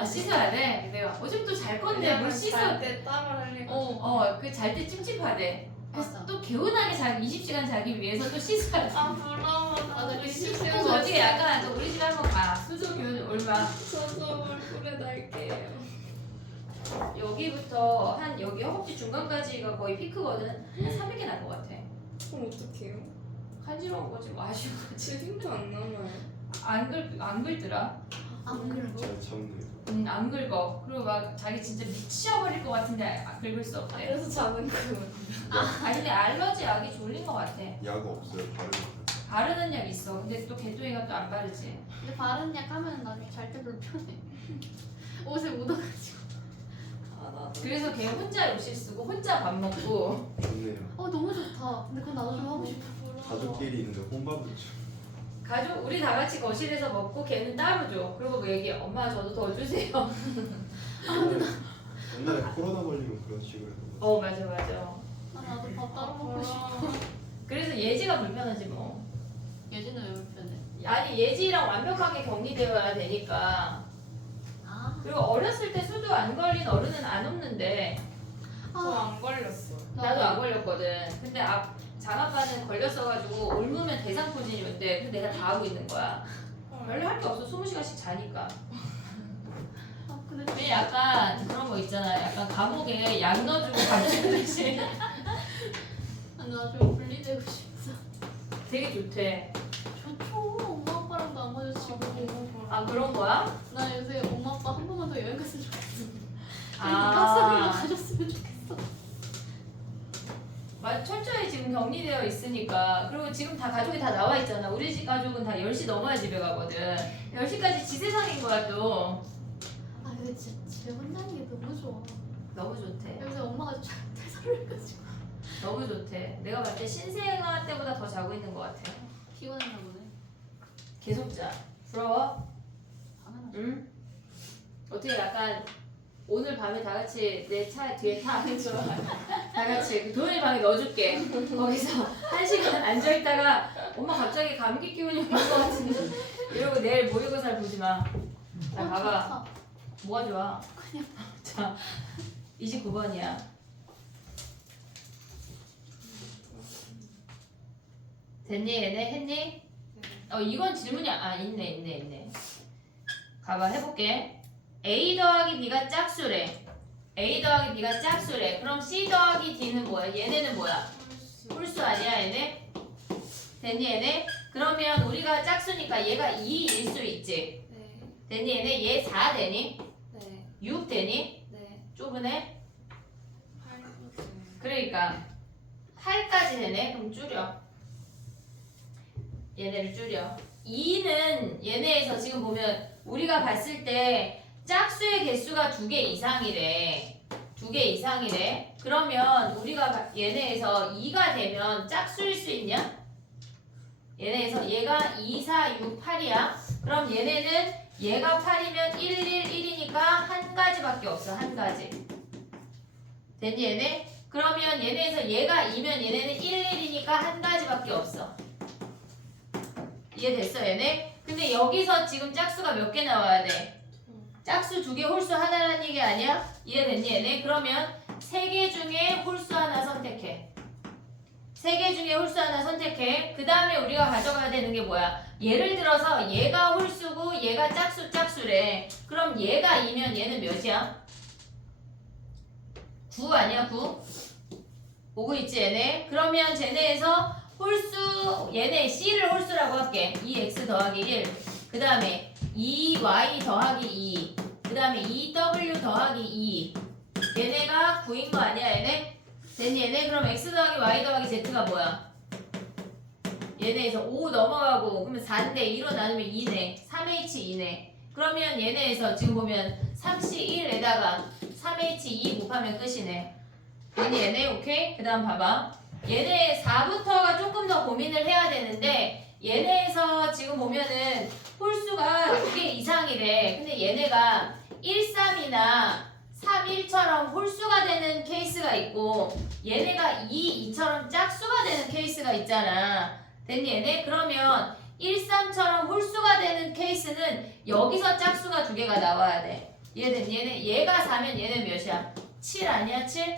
아, 씻어야 돼. 내가 어차피 또 잘 건데 뭘 씻어? 때 땀을 흘리고. 그 잘 때 찝찝하대. 그래서 맞아. 또 개운하게 자기 20시간 자기 위해서 또 씻어야 돼. 아, 부러워. 맞아, 그 씻고 그래서 어떻게 약간 또 우리 집에 한번 가. 수조 교훈 얼마? 저도 얼굴에 날게요. 여기부터 한 여기 허벅지 중간까지가 거의 피크거든. 한 300개 날 것 같아. 그럼 어떡해요? 간지러운 거지 뭐 아쉬운 거지. 제 힘도 안 남아요. 안 긁더라. 안 그러고 잘 참네요. 안 긁어. 그리고 막 자기 진짜 미쳐버릴 것 같은데 긁을 수 없대. 그래서 자는 거. 아니 근데 알러지 약이 졸린 것 같아. 약 없어요. 바르는 바르는 약 있어. 근데 또 개토이가 또 안 바르지. 근데 바른 약 하면 나중에 잘 때 불편해. 옷에 묻어가지고. 아 나도. 그래서 걔 혼자 욕실 쓰고 혼자 밥 먹고 좋네요. 너무 좋다. 근데 그건 나도 좀 하고 싶어. 가족끼리 있는데 혼밥을 줘. 가족 우리 다 같이 거실에서 먹고 걔는 따로 줘. 그리고 뭐 얘기해. 엄마 저도 더 주세요. 옛날에 코로나 걸리면 그런 식으로 했던 거. 맞아 맞아. 나도 밥 따로 먹고 싶어. 그래서 예지가 불편하지 뭐. 예지는 왜 불편해? 아니 예지랑 완벽하게 격리되어야 되니까. 그리고 어렸을 때 수두 안 걸린 어른은 안 없는데 저안 걸렸어. 나도 안 걸렸거든. 근데 장아빠는 걸렸어가지고 옮으면 대상포진이 온대. 근데 내가 다 하고 있는 거야. 별로 할 게 없어. 20시간씩 자니까. 근데 근데 약간 그런 거 있잖아. 약간 감옥에 약 넣어주고 가주듯이 나좀 분리되고 싶어. 되게 좋대. 좋죠. 엄마 아빠랑도 안 마주치고. 아 그런 거야? 나 요새 엄마 아빠 한 번만 더 여행 갔으면 좋겠어. 아. 박사님이랑 가셨으면 좋겠어. 철저히 지금 격리되어 있으니까. 그리고 지금 다 가족이 다 나와 있잖아. 우리 집 가족은 다 10시 넘어야 집에 가거든. 10시까지 지 세상인 거야 또. 근데 진짜 집에 혼자 있는 게 너무 좋아. 너무 좋대. 요새 엄마가 좀 퇴사를 해가지고 너무 좋대. 내가 봤을 때 신생아 때보다 더 자고 있는 것 같아. 피곤했나 보네. 계속 자. 부러워? 당연하지. 응? 어떻게 약간 오늘 밤에 다 같이 내 차 뒤에 타. 다 같이 그 도현이 방에 넣어줄게. 거기서 1시간 앉아있다가 엄마 갑자기 감기 기운이 오는 것 같은데 이러고 내일 모의고사를 보지 마. 자 봐봐. 좋다. 뭐가 좋아? 자 29번이야. 됐니 얘네? 했니? 이건 질문이 있네. 가봐 해볼게. A 더하기 B가 짝수래. A 더하기 B가 짝수래. 그럼 C 더하기 D는 뭐야? 얘네는 뭐야? 홀수 아니야 얘네? 됐니 얘네? 그러면 우리가 짝수니까 얘가 2일 수 있지. 네. 됐니 얘네? 얘 4 되니? 네. 6 되니? 네. 좁으네? 8. 그러니까 8까지 되네? 그럼 줄여. 얘네를 줄여. 2는 얘네에서 지금 보면 우리가 봤을 때 짝수의 개수가 2개 이상이래. 2개 이상이래. 그러면 우리가 얘네에서 2가 되면 짝수일 수 있냐? 얘네에서 얘가 2, 4, 6, 8이야. 그럼 얘네는 얘가 8이면 1, 1, 1이니까 한 가지밖에 없어. 한 가지. 됐니 얘네? 그러면 얘네에서 얘가 2면 얘네는 1, 1이니까 한 가지밖에 없어. 이해됐어 얘네? 근데 여기서 지금 짝수가 몇 개 나와야 돼? 짝수 2개 홀수 하나라는 얘기 아니야? 이해됐니 얘네? 그러면 3개 중에 홀수 하나 선택해. 3개 중에 홀수 하나 선택해. 그 다음에 우리가 가져가야 되는 게 뭐야? 예를 들어서 얘가 홀수고 얘가 짝수래. 그럼 얘가 2면 얘는 몇이야? 9 아니야 9? 오고 있지 얘네? 그러면 쟤네에서 홀수 얘네 C를 홀수라고 할게. 2x 더하기 1. 그 다음에 2y 더하기 2. 그 다음에 2w 더하기 2. 얘네가 9인 거 아니야 얘네? 됐니 얘네? 그럼 x 더하기 y 더하기 z가 뭐야? 얘네에서 5 넘어가고 그러면 4인데 2로 나누면 2네. 3h2네. 그러면 얘네에서 지금 보면 3c1에다가 3h2 곱하면 끝이네. 됐니 얘네? 오케이? 그 다음 봐봐. 얘네 4부터가 조금 더 고민을 해야 되는데 얘네에서 지금 보면은 홀수가 2개 이상이래. 근데 얘네가 1, 3이나 3, 1처럼 홀수가 되는 케이스가 있고 얘네가 2, 2처럼 짝수가 되는 케이스가 있잖아. 됐니 얘네? 그러면 1, 3처럼 홀수가 되는 케이스는 여기서 짝수가 2개가 나와야 돼. 이해됐니 얘네? 얘가 4면 얘는 몇이야? 7 아니야 7?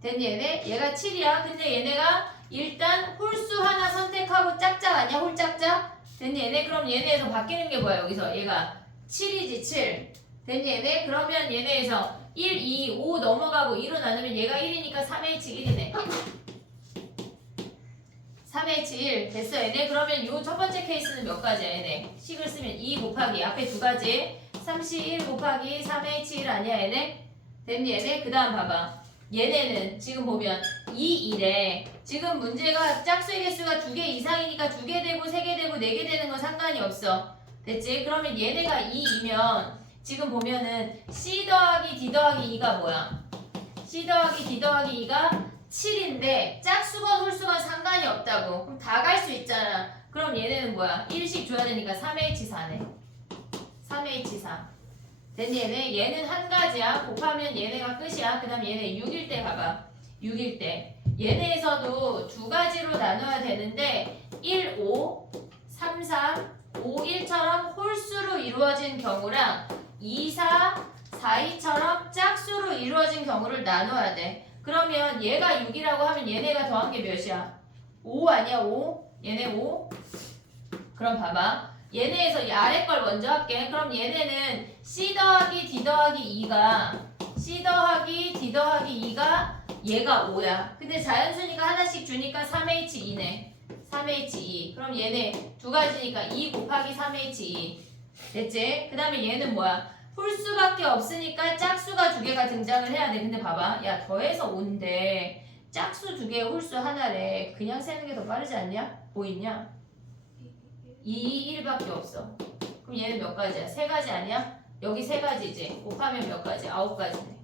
됐니 얘네? 얘가 7이야. 근데 얘네가 일단 홀수 하나 선택하고 짝짝 아니야? 홀짝짝? 됐니 얘네? 그럼 얘네에서 바뀌는 게 뭐야 여기서? 얘가 7이지 7. 됐니 얘네? 그러면 얘네에서 1, 2, 5 넘어가고 2로 나누면 얘가 1이니까 3H1이네. 3H1 됐어 얘네? 그러면 요 첫 번째 케이스는 몇 가지야 얘네? 식을 쓰면 2 곱하기 앞에 두 가지 3C1 곱하기 3H1 아니야 얘네? 됐니 얘네? 그 다음 봐봐. 얘네는 지금 보면 2, 1에 지금 문제가 짝수의 개수가 2개 이상이니까 2개 되고 3개 되고 4개 되는 건 상관이 없어. 됐지? 그러면 얘네가 2이면 지금 보면은 C 더하기 D 더하기 2가 뭐야? C 더하기 D 더하기 2가 7인데 짝수건 홀수건 상관이 없다고. 그럼 다 갈 수 있잖아. 그럼 얘네는 뭐야? 1씩 줘야 되니까 3H4네. 3H4. 됐니 얘네? 얘는 한 가지야. 곱하면 얘네가 끝이야. 그 다음 얘네 6일 때 봐봐. 6일 때. 얘네에서도 두 가지로 나눠야 되는데 1, 5, 3, 3, 5, 1처럼 홀수로 이루어진 경우랑 2, 4, 4, 2처럼 짝수로 이루어진 경우를 나눠야 돼. 그러면 얘가 6이라고 하면 얘네가 더한 게 몇이야? 5 아니야 5? 얘네 5? 그럼 봐봐. 얘네에서 이 아래 걸 먼저 할게. 그럼 얘네는 C 더하기 D 더하기 2가 C 더하기 D 더하기 2가 얘가 5야. 근데 자연수니까 하나씩 주니까 3H2네. 3H2. 그럼 얘네 두 가지니까 2 곱하기 3H2. 됐지? 그 다음에 얘는 뭐야? 홀수밖에 없으니까 짝수가 두 개가 등장을 해야 돼. 근데 봐봐. 야 더해서 5인데 짝수 두 개에 홀수 하나래. 그냥 세는 게 더 빠르지 않냐? 뭐 있냐? 2, 1밖에 없어. 그럼 얘는 몇 가지야? 세 가지 아니야? 여기 세 가지지. 곱하면 몇 가지? 9가지네.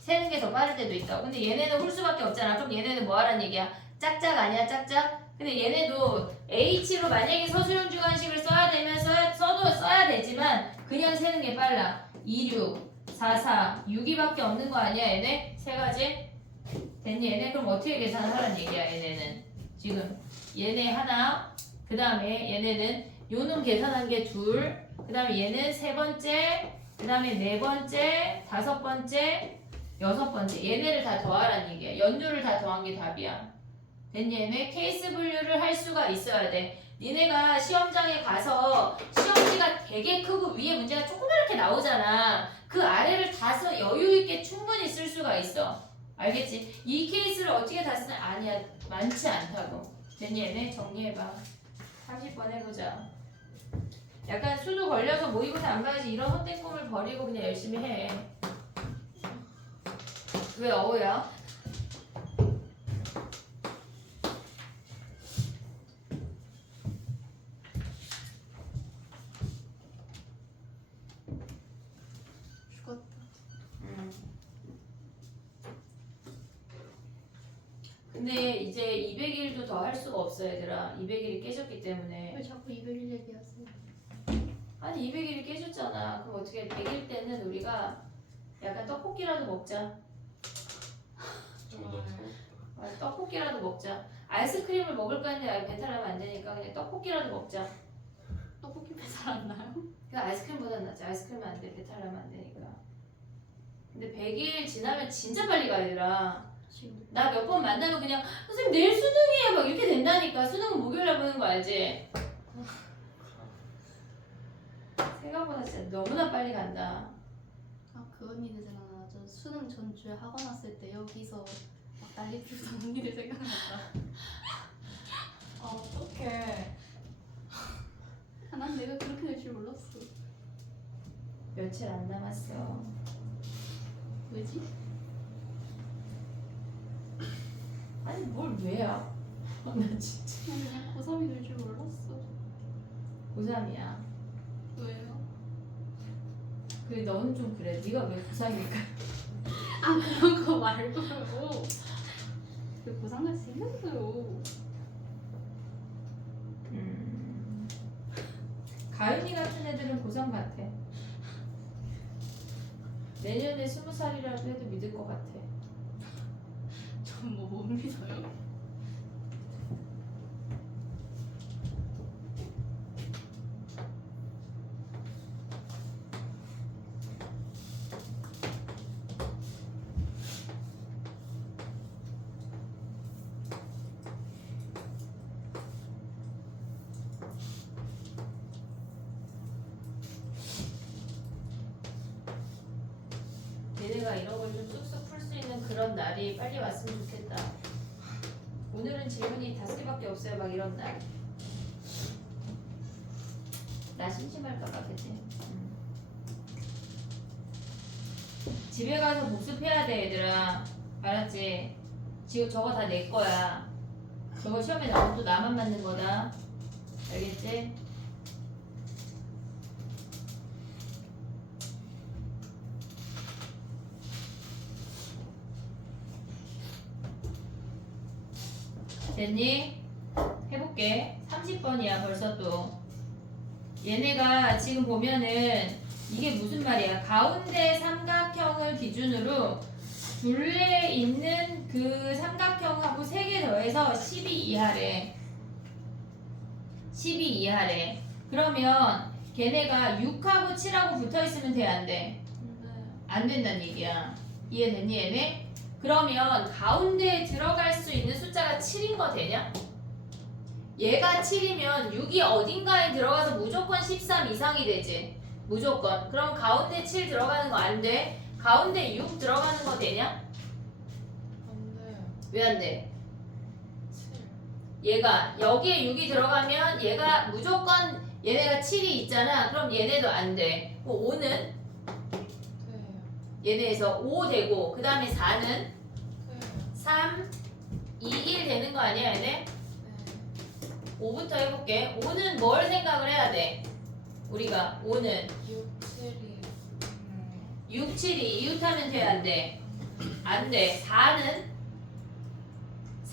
세는 게 더 빠를 때도 있다. 근데 얘네는 홀수밖에 없잖아. 그럼 얘네는 뭐 하란 얘기야? 짝짝 아니야? 짝짝? 근데 얘네도 H로 만약에 서술형 주관식을 써야 되면 써야 되지만 그냥 세는 게 빨라. 2, 6, 4, 4, 6이밖에 없는 거 아니야 얘네? 세 가지? 됐니 얘네? 그럼 어떻게 계산하란 얘기야 얘네는? 지금 얘네 하나, 그 다음에 얘네는 요놈 계산한 게 둘, 그 다음에 얘는 세 번째, 그 다음에 네 번째, 다섯 번째, 여섯 번째. 얘네를 다 더하란 얘기야. 연두를 다 더한 게 답이야. 됐니 얘네? 케이스 분류를 할 수가 있어야 돼. 니네가 시험장에 가서 시험지가 되게 크고 위에 문제가 조그맣게 나오잖아. 그 아래를 다 써 여유있게 충분히 쓸 수가 있어. 알겠지? 이 케이스를 어떻게 다 쓰냐? 아니야. 많지 않다고. 됐니 얘네? 정리해봐. 30번 해보자. 약간 수도 걸려서 모의고사 안 봐야지 이런 헛된 꿈을 버리고 그냥 열심히 해. 왜 어우야? 죽었다. 근데 이제 200일도 더 할 수가 없어 얘들아. 200일이 깨졌기 때문에. 왜 자꾸 200일 얘기하세요? 아니 200일이 깨졌잖아. 그럼 어떻게 100일 때는 우리가 약간 떡볶이라도 먹자. 아니, 떡볶이라도 먹자. 아이스크림을 먹을까 했는데 배탈 나면 안 되니까 그냥 떡볶이라도 먹자. 떡볶이 배달 안 나요? 그 아이스크림보다는 낫지. 아이스크림은 안 돼. 배탈 나면 안 되니까. 근데 100일 지나면 진짜 빨리 가야 되라. 지금 나 몇 번 만나면 그냥 선생님 내일 수능이에요 막 이렇게 된다니까. 수능은 목요일날 보는 거 알지? 생각보다 진짜 너무나 빨리 간다. 아 그 언니들잖아. 저 수능 전주에 학원 왔을 때 여기서 막 난리 피우던 언니들 생각났다. 아, 어떡해. 아, 난 내가 그렇게 될 줄 몰랐어. 며칠 안 남았어. 왜지? 아니 뭘 왜야? 나 진짜 난 그냥 고3이 될 줄 몰랐어. 고3이야. 왜요? 그래 너는 좀 그래. 네가 왜 고3일까? 아 그런 거 말고요. 왜 고3 같이 생겼어요? 가윤이 같은 애들은 고3 같아. 내년에 20살이라도 해도 믿을 것 같아. 전 뭐 못 믿어요. 얘네가 이런 걸 좀 쑥쑥 풀 수 있는 그런 날이 빨리 왔으면 좋겠다. 오늘은 질문이 5개밖에 없어요. 막 이런 날. 나 심심할까봐 그치? 집에 가서 복습해야 돼 얘들아. 알았지? 지금 저거 다 내 거야. 저거 시험에 나오면 또 나만 맞는 거다. 알겠지? 됐니? 해볼게. 30번이야 벌써 또. 얘네가 지금 보면은 이게 무슨 말이야? 가운데 삼각형을 기준으로 둘레 있는 그 삼각형하고 3개 더해서 12 이하래. 12 이하래. 그러면 걔네가 6하고 7하고 붙어있으면 돼, 안 돼? 네. 안 된다는 얘기야. 이해됐니 얘네? 그러면 가운데에 들어갈 수 있는 숫자가 7인 거 되냐? 얘가 7이면 6이 어딘가에 들어가서 무조건 13 이상이 되지. 무조건. 그럼 가운데 7 들어가는 거 안 돼? 가운데 6 들어가는 거 되냐? 안 돼요. 왜 안 돼? 7. 얘가 여기에 6이 들어가면 얘가 무조건 얘네가 7이 있잖아. 그럼 얘네도 안 돼. 5는 돼요. 얘네에서 5 되고 그 다음에 4는 돼요. 3, 2, 1 되는 거 아니야 얘네? 네. 5부터 해볼게. 5는 뭘 생각을 해야 돼? 우리가 5는 6, 7이 6, 7이 이웃하면 돼 안 돼? 안 돼. 4는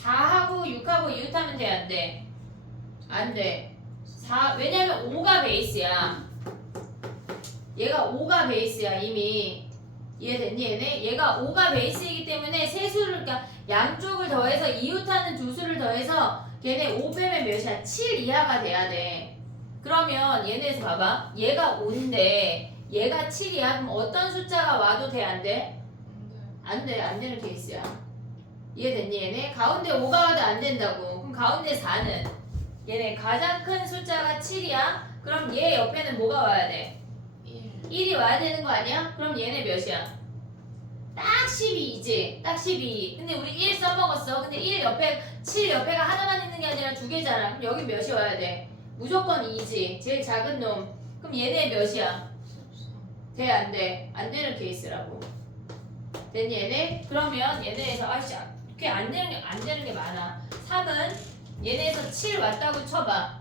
4하고 6하고 이웃하면 돼 안 돼? 안 돼. 4 왜냐면 5가 베이스야. 얘가 5가 베이스야 이미. 이해됐니 얘네? 얘가 5가 베이스이기 때문에 세수를 그러니까 양쪽을 더해서 이웃하는 두 수를 더해서 걔네 5 빼면 몇이야? 7 이하가 돼야 돼. 그러면 얘네에서 봐봐. 얘가 5인데 얘가 7이야. 그럼 어떤 숫자가 와도 돼 안 돼? 안 돼요. 안 돼. 안 되는 케이스야. 이해됐니 얘네? 가운데 5가 와도 안 된다고. 그럼 가운데 4는 얘네 가장 큰 숫자가 7이야. 그럼 얘 옆에는 뭐가 와야 돼? 1. 1이 와야 되는 거 아니야? 그럼 얘네 몇이야? 딱 12이지. 딱 12. 근데 우리 1 써먹었어. 근데 1 옆에 7 옆에가 하나만 있는 게 아니라 두 개잖아. 그럼 여기 몇이 와야 돼? 무조건 2지. 제일 작은 놈. 그럼 얘네 몇이야? 13. 돼? 안 돼? 안 되는 케이스라고. 됐니 얘네? 그러면 얘네에서 아씨 그게 안 되는 게 많아. 3은 얘네에서 7 왔다고 쳐봐.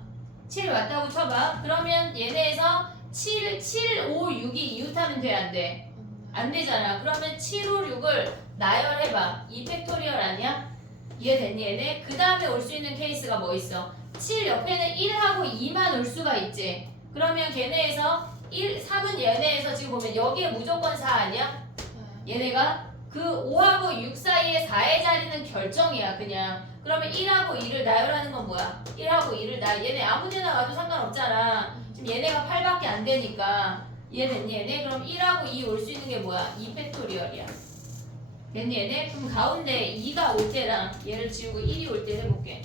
7 왔다고 쳐봐. 그러면 얘네에서 7, 5, 6이 이웃하면 돼? 안 돼? 안 되잖아. 그러면 7, 5, 6을 나열해봐. 2팩토리얼 아니야? 이해됐니 얘네? 그 다음에 올 수 있는 케이스가 뭐 있어? 7 옆에는 1하고 2만 올 수가 있지. 그러면 걔네에서 3은 얘네에서 지금 보면 여기에 무조건 4 아니야? 네. 얘네가 그 5하고 6 사이에 4의 자리는 결정이야 그냥. 그러면 1하고 2를 나열하는 건 뭐야? 1하고 2를 얘네 아무 데나 가도 상관없잖아. 지금 얘네가 8밖에 안 되니까. 이해됐니 얘네? 그럼 1하고 2 올 수 있는 게 뭐야? 2팩토리얼이야. 됐니 얘네? 그럼 가운데 2가 올 때랑 얘를 지우고 1이 올 때 해볼게.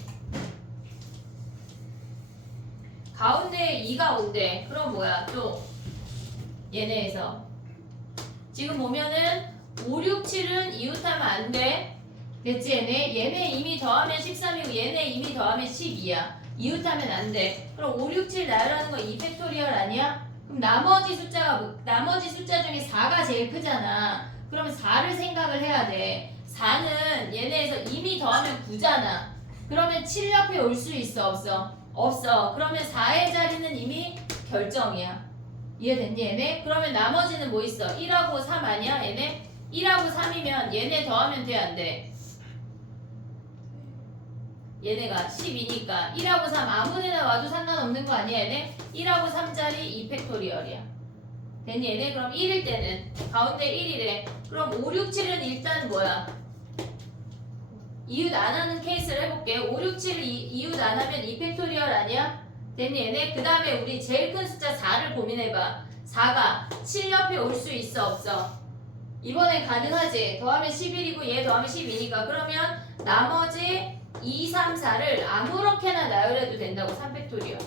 가운데 2가 온대. 그럼 뭐야? 또 얘네에서 지금 보면은 5, 6, 7은 이웃하면 안 돼. 됐지 얘네? 얘네 이미 더하면 13이고 얘네 이미 더하면 12야. 이웃하면 안 돼. 그럼 5, 6, 7 나열하는 거 2팩토리얼 아니야? 그럼 나머지 숫자 중에 4가 제일 크잖아. 그러면 4를 생각을 해야 돼. 4는 얘네에서 이미 더하면 9잖아. 그러면 7 옆에 올 수 있어 없어? 없어. 그러면 4의 자리는 이미 결정이야. 이해됐니 얘네? 그러면 나머지는 뭐 있어? 1하고 3 아니야 얘네? 1하고 3이면 얘네 더하면 돼 안 돼? 얘네가 12니까 1하고 3 아무데나 와도 상관없는 거 아니야 얘네? 1하고 3짜리 2팩토리얼이야. 됐니 얘네? 그럼 1일 때는 가운데 1이래. 그럼 5, 6, 7은 일단 뭐야? 이웃 안 하는 케이스를 해볼게. 5, 6, 7을 이웃 안 하면 2팩토리얼 아니야? 됐니 얘네? 그 다음에 우리 제일 큰 숫자 4를 고민해봐. 4가 7 옆에 올 수 있어 없어? 이번엔 가능하지. 더하면 11이고 얘 더하면 12니까. 그러면 나머지 2, 3, 4를 아무렇게나 나열해도 된다고. 3팩토리얼.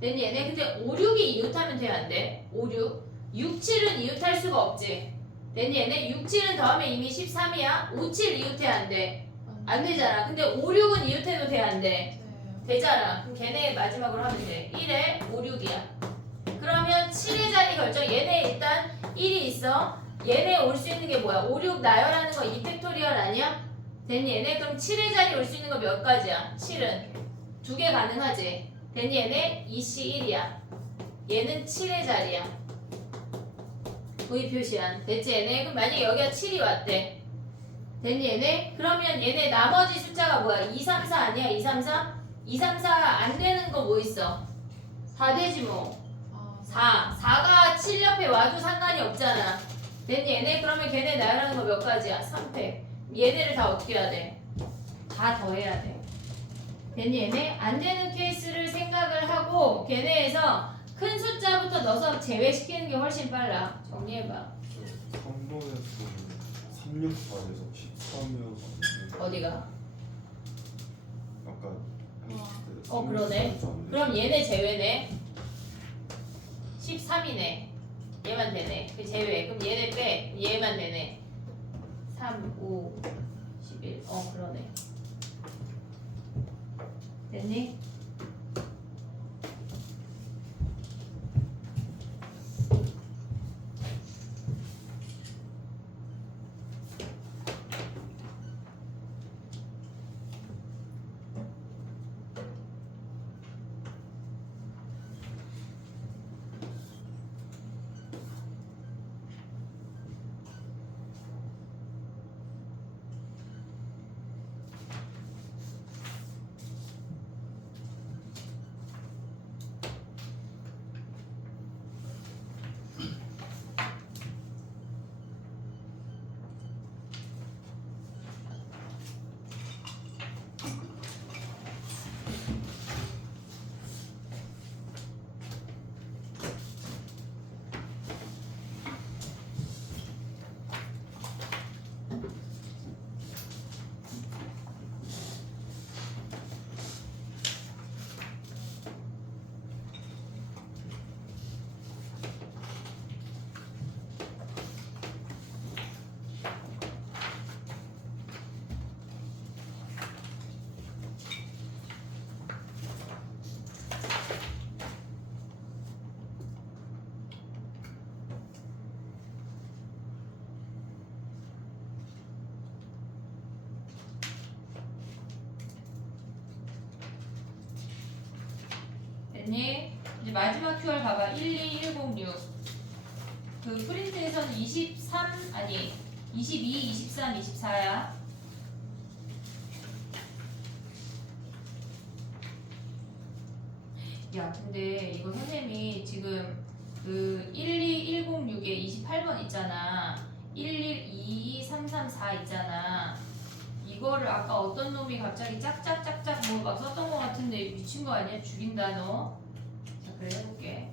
됐니 얘네? 근데 5, 6이 이웃하면 돼 안 돼? 5, 6. 6, 7은 이웃할 수가 없지. 됐니 얘네? 6, 7은 더하면 이미 13이야. 5, 7 이웃해 안 돼? 안 되잖아. 근데 5, 6은 이웃해도 돼 안 돼? 되잖아. 그럼 걔네 마지막으로 하면 돼. 1에 5, 6이야. 그러면 7의 자리 결정. 얘네 일단 1이 있어. 얘네 올 수 있는 게 뭐야? 5, 6 나열하는 거 2팩토리얼 아니야? 됐니 얘네? 그럼 7의 자리 올 수 있는 거 몇 가지야? 7은 2개 가능하지? 됐니 얘네? 2C 1이야. 얘는 7의 자리야. V 표시한. 됐지 얘네? 그럼 만약에 여기가 7이 왔대. 됐니 얘네? 그러면 얘네 나머지 숫자가 뭐야? 2, 3, 4 아니야? 2, 3, 4? 2, 3, 4 안 되는 거 뭐 있어? 4 되지 뭐. 4. 4가 7 옆에 와도 상관이 없잖아. 됐니 얘네? 그러면 걔네 나열하는 거 몇 가지야? 3팩. 얘네를 다 어떻게 해야 돼? 다 더해야 돼. 됐니 얘네? 안 되는 케이스를 생각을 하고 걔네에서 큰 숫자부터 넣어서 제외시키는 게 훨씬 빨라. 정리해봐. 3번에서 364에서 13이어서 어디가? 아까 했을 때 그러네. 그럼 얘네 제외네. 13이네. 얘만 되네. 그 제외. 그럼 얘네 빼. 얘만 되네. 3, 5, 11. 그러네. 됐니? 됐니? 이제 마지막 QR 봐봐. 12106. 그 프린트에서는 23 아니 22, 23, 24야. 야, 근데 이거 선생님이 지금 그 12106에 28번 있잖아. 112234 있잖아. 이거를 아까 어떤 놈이 갑자기 짝짝짝짝 뭐 막 썼던 거 같은데 미친 거 아니야? 죽인다 너. 자, 그래 해볼게.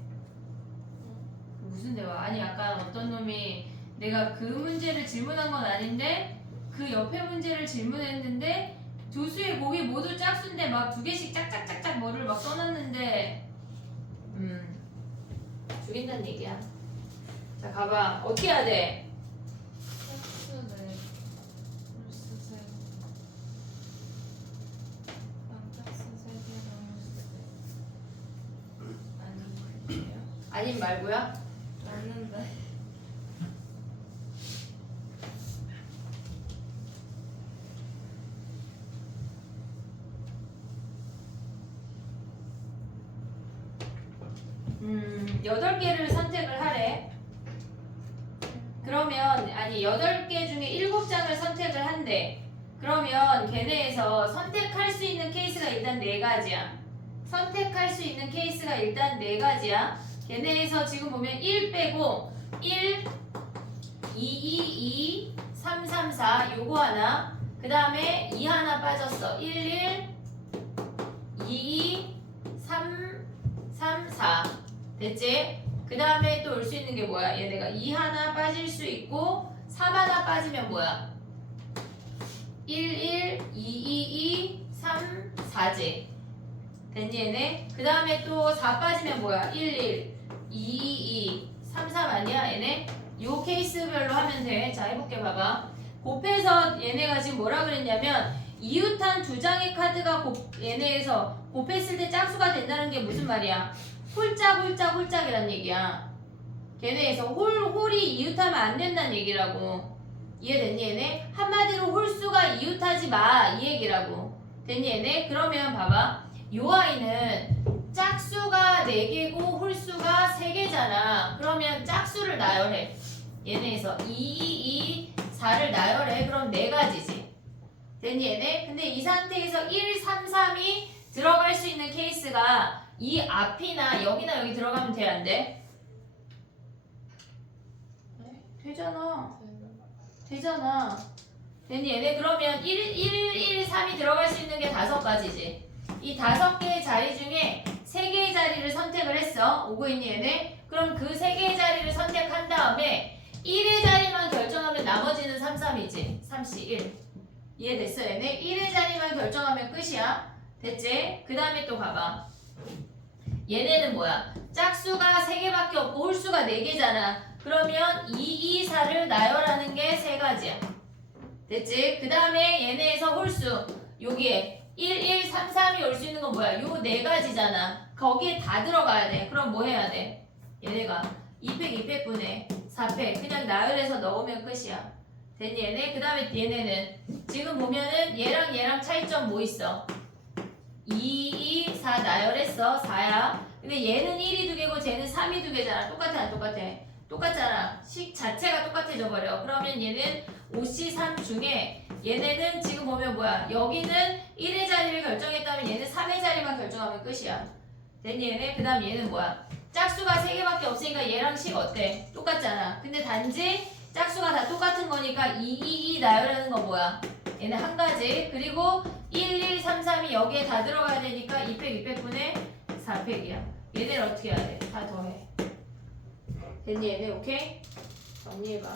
무슨 대화? 아니 약간 어떤 놈이 내가 그 문제를 질문한 건 아닌데 그 옆에 문제를 질문했는데 두 수의 곱이 모두 짝수인데 막 두 개씩 짝짝짝짝 뭐를 막 써놨는데 죽인다는 얘기야. 자 가봐. 어떻게 해야 돼? 짝수네. 플러스 세. 짝수 세 개, 마이너스 세. 아니에요? 아님 말고요? 맞는데. 음, 8개를 선택을 하래. 그러면 아니 8개 중에 7장을 선택을 한대. 그러면 걔네에서 선택할 수 있는 케이스가 일단 4가지야. 선택할 수 있는 케이스가 일단 4가지야. 걔네에서 지금 보면 1 빼고 1, 2, 2, 2, 3, 3, 4 요거 하나. 그 다음에 2 하나 빠졌어. 1, 1, 2, 2, 3, 3, 4 됐지? 그 다음에 또 올 수 있는 게 뭐야? 얘네가 2 하나 빠질 수 있고 3 하나 빠지면 뭐야? 1, 1, 2, 2, 2, 3, 4지 됐니 얘네? 그 다음에 또 4 빠지면 뭐야? 1, 1, 2, 2, 3, 3 아니야 얘네? 요 케이스별로 하면 돼. 자 해볼게 봐봐. 곱해서 얘네가 지금 뭐라 그랬냐면 이웃한 2장의 카드가 얘네에서 곱했을 때 짝수가 된다는 게 무슨 말이야? 홀짝이란 얘기야. 걔네에서 홀이 이웃하면 안 된다는 얘기라고. 이해됐니 얘네? 한마디로 홀수가 이웃하지 마 이 얘기라고. 됐니 얘네? 그러면 봐봐. 요 아이는 짝수가 4개고 홀수가 3개잖아. 그러면 짝수를 나열해. 얘네에서 2, 2, 4를 나열해. 그럼 4가지지. 됐니 얘네? 근데 이 상태에서 1, 3, 3이 들어갈 수 있는 케이스가 이 앞이나 여기나 여기 들어가면 돼 안 돼? 되잖아. 되잖아. 됐니 얘네? 그러면 1, 3이 들어갈 수 있는 게 5가지지. 이 5개의 자리 중에 3개의 자리를 선택을 했어. 오고 있니 얘네? 그럼 그 3개의 자리를 선택한 다음에 1의 자리만 결정하면 나머지는 3, 3이지. 3C 1. 이해됐어 얘네? 1의 자리만 결정하면 끝이야. 됐지? 그 다음에 또 봐봐. 얘네는 뭐야? 짝수가 3개밖에 없고 홀수가 4개잖아. 그러면 2, 2, 4를 나열하는 게 3가지야. 됐지? 그 다음에 얘네에서 홀수 여기에 1, 1, 3, 3이 올 수 있는 건 뭐야? 요 4가지잖아. 거기에 다 들어가야 돼. 그럼 뭐 해야 돼? 얘네가 2팩, 2팩분의 4팩 그냥 나열해서 넣으면 끝이야. 됐니 얘네? 그 다음에 얘네는 지금 보면은 얘랑 차이점 뭐 있어? 2, 2, 4 나열했어. 4야. 근데 얘는 1이 2개고 쟤는 3이 2개잖아. 똑같아 안 똑같아? 똑같잖아. 식 자체가 똑같아져 버려. 그러면 얘는 5C3 중에 얘네는 지금 보면 뭐야? 여기는 1의 자리를 결정했다면 얘는 3의 자리만 결정하면 끝이야. 됐니 얘네? 그 다음 얘는 뭐야? 짝수가 3개밖에 없으니까 얘랑 식 어때? 똑같잖아. 근데 단지 짝수가 다 똑같은 거니까 2, 2, 2 나열하는 건 뭐야? 얘는 한 가지. 그리고 1, 1, 3, 3이 여기에 다 들어가야 되니까 2팩, 2팩분의 4팩이야. 얘네를 어떻게 해야 돼? 다 더해. 됐니 얘네? 오케이? 정리해봐.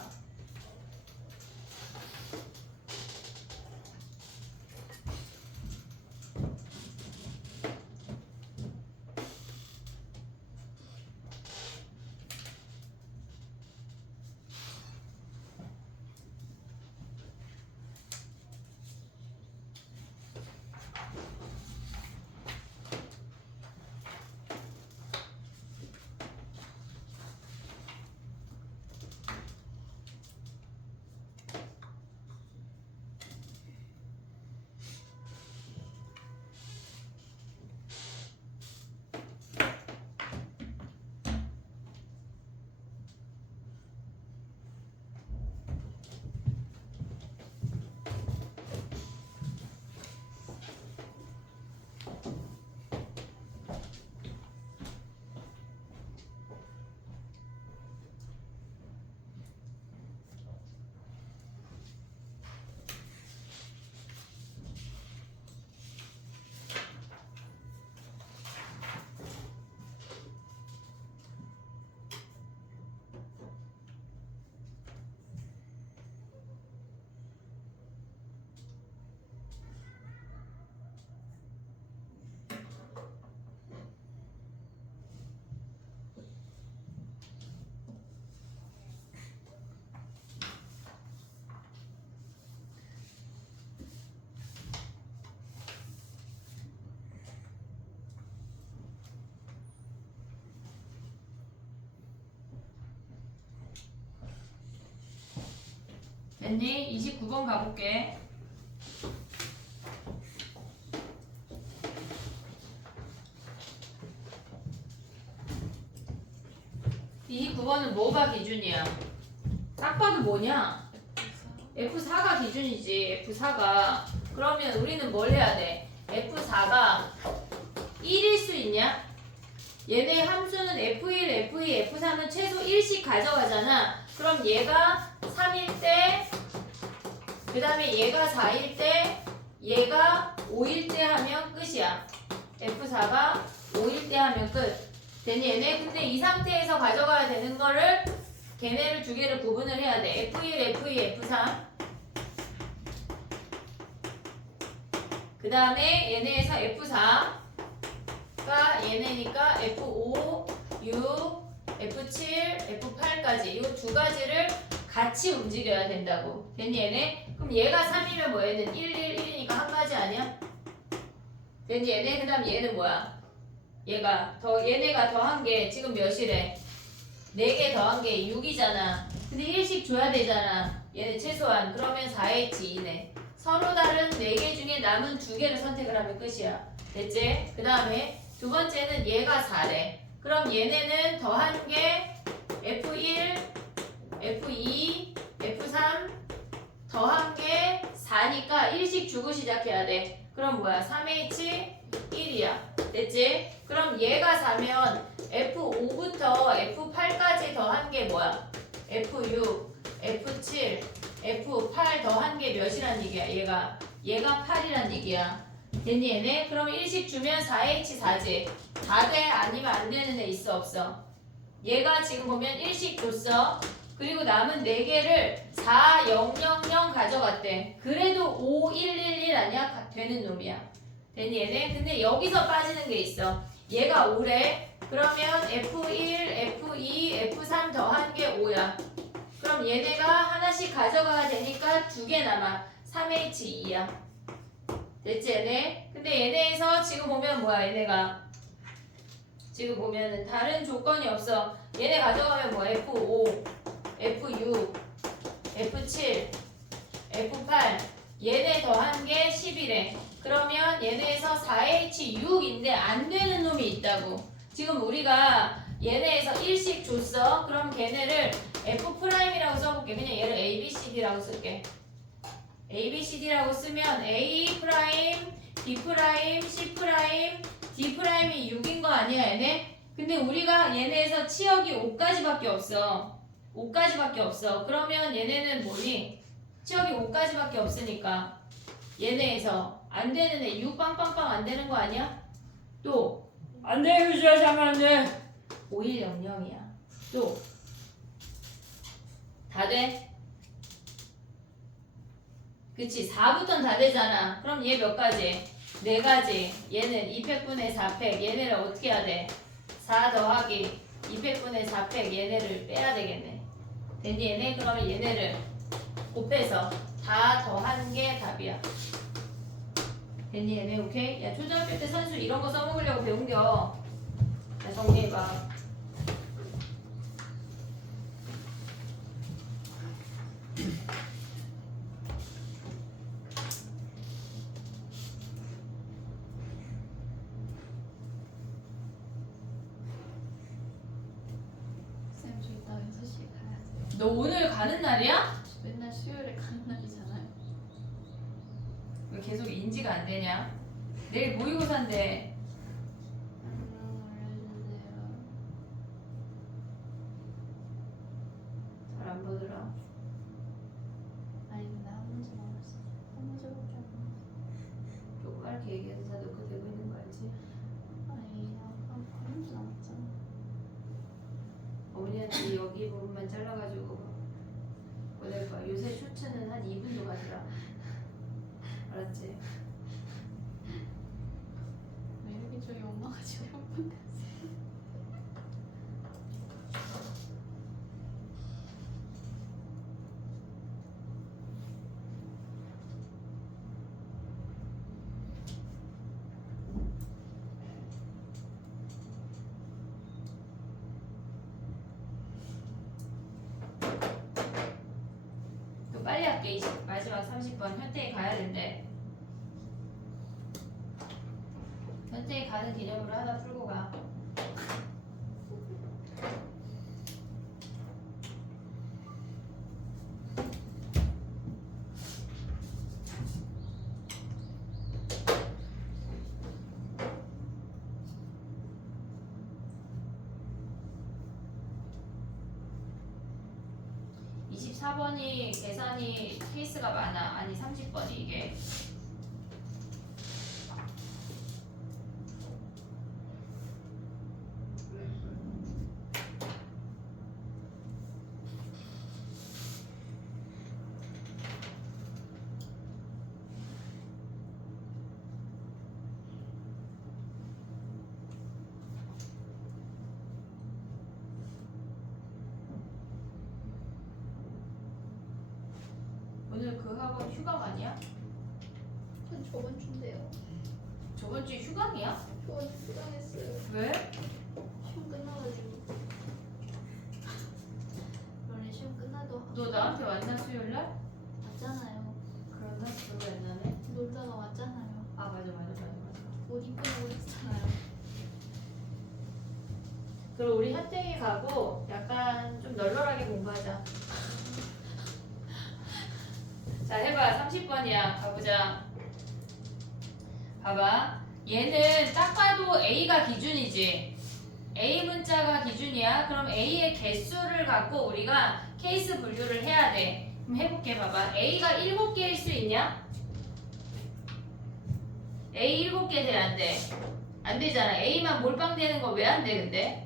됐니? 29번 가볼게. 29번은 뭐가 기준이야? 딱 봐도 뭐냐? F4가 기준이지. F4가. 그러면 우리는 뭘 해야 돼? F4가 1일 수 있냐? 얘네 함수는 F1, F2, F3은 최소 1씩 가져가잖아. 그럼 얘가 3일 때, 그 다음에 얘가 4일 때, 얘가 5일 때 하면 끝이야. F4가 5일 때 하면 끝. 됐니 얘네? 근데 이 상태에서 가져가야 되는 거를 걔네를 두 개를 구분을 해야 돼. F1, F2, F3. 그 다음에 얘네에서 F4가 얘네니까 F5, 6, F7, F8까지 이 두 가지를 같이 움직여야 된다고. 됐니 얘네? 그럼 얘가 3이면 뭐 얘는 1, 1, 1이니까 한 가지 아니야? 됐니 얘네? 그 다음 얘는 뭐야? 얘네가 더한 게 지금 몇이래? 4개 더한 게 6이잖아. 근데 1씩 줘야 되잖아. 얘네 최소한. 그러면 4H2네. 서로 다른 4개 중에 남은 2개를 선택을 하면 끝이야. 됐지? 그 다음에 두 번째는 얘가 4래. 그럼 얘네는 더한 게 F1, F2, F3 더한 게 4니까 1씩 주고 시작해야 돼. 그럼 뭐야? 3H1이야. 됐지? 그럼 얘가 4면 F5부터 F8까지 더한 게 뭐야? F6, F7, F8 더한 게 몇이란 얘기야? 얘가 8이란 얘기야. 됐니 얘네? 그럼 1씩 주면 4H4지. 다 돼? 아니면 안 되는 애 있어 없어? 얘가 지금 보면 1씩 줬어. 그리고 남은 4개를 4, 0, 0, 0 가져갔대. 그래도 5, 1, 1, 1 아니야? 되는 놈이야. 됐니 얘네? 근데 여기서 빠지는 게 있어. 얘가 5래. 그러면 F1, F2, F3 더한 게 5야. 그럼 얘네가 하나씩 가져가야 되니까 2개 남아. 3H2야. 됐지 얘네? 근데 얘네에서 지금 보면 뭐야 얘네가 지금 보면은 다른 조건이 없어. 얘네 가져가면 뭐 F5, F6, F7, F8 얘네 더한 게 10이래. 그러면 얘네에서 4H6인데 안 되는 놈이 있다고. 지금 우리가 얘네에서 1씩 줬어. 그럼 걔네를 F'이라고 써볼게. 그냥 얘를 ABCD라고 쓸게. ABCD라고 쓰면 A', B', C', D'이 6인 거 아니야 얘네? 근데 우리가 얘네에서 치역이 5까지밖에 없어. 5까지밖에 없어. 그러면 얘네는 뭐니? 치역이 5까지밖에 없으니까 얘네에서 안 되는 애 6 빵빵빵 안 되는 거 아니야? 또 안 돼, 휴지야 자면 안 돼. 5100이야. 또 다 돼? 그치 4부터는 다 되잖아. 그럼 얘 몇 가지? 4가지. 얘는 2팩분의 4팩. 얘네를 어떻게 해야 돼? 4 더하기 2팩분의 4팩. 얘네를 빼야 되겠네. 됐니 얘네? 그러면 얘네를 곱해서 다 더한 게 답이야. 됐니 얘네? 오케이? 야 초등학교 때 선수 이런 거 써먹으려고 배운겨. 자 정리해봐. 쌤, 저 이따 6시에 가야지. 너 오늘 가는 날이야? 저 맨날 수요일에 가는 날이잖아요. 왜 계속 인지가 안 되냐? 내일 모의고사인데 알려주세요. 잘 안 보더라. 아니 근데 한 문제 남았어. 한 문제밖에 안 남았어. 조그맣게 얘기해서 다 녹화되고 있는 거 알지? 아니 한 문제 남았잖아. 어머니한테 여기 부분만 잘라가지고 보낼 거야. 요새 쇼츠는 한 2분도 가더라. 알았지? 왜 여기저기 옮아가지고 한 번 됐어. 또 빨리 할게. 마지막 30번 현태에 가야 된대. 현태에 가는 기념으로 하나 풀고 가. (24번이) 계산이 케이스가 많아. 아니 30번이 이게 오늘 그 학원 휴강 아니야? 전 저번 주인데요. 저번 주 휴강이야? 저번 주 수강했어요. 왜? 시험 끝나가지고. 너 나한테 왔나 수요일날? 맞잖아요. 그랬나? 기억이 안 나네. 놀다가 왔잖아요. 아 맞아. 옷 이쁘다고 그랬잖아요. 그리고 우리 현땡이 가고 약간 좀 널널하게 공부하자. 자 해봐. 30번이야. 가보자. 봐봐. 얘는 딱 봐도 A가 기준이지. A 문자가 기준이야. 그럼 A의 개수를 갖고 우리가 케이스 분류를 해야 돼. 그럼 해볼게. 봐봐. A가 7개일 수 있냐? A 7개 돼? 안 돼? 안 되잖아. A만 몰빵되는 거 왜 안 돼 근데?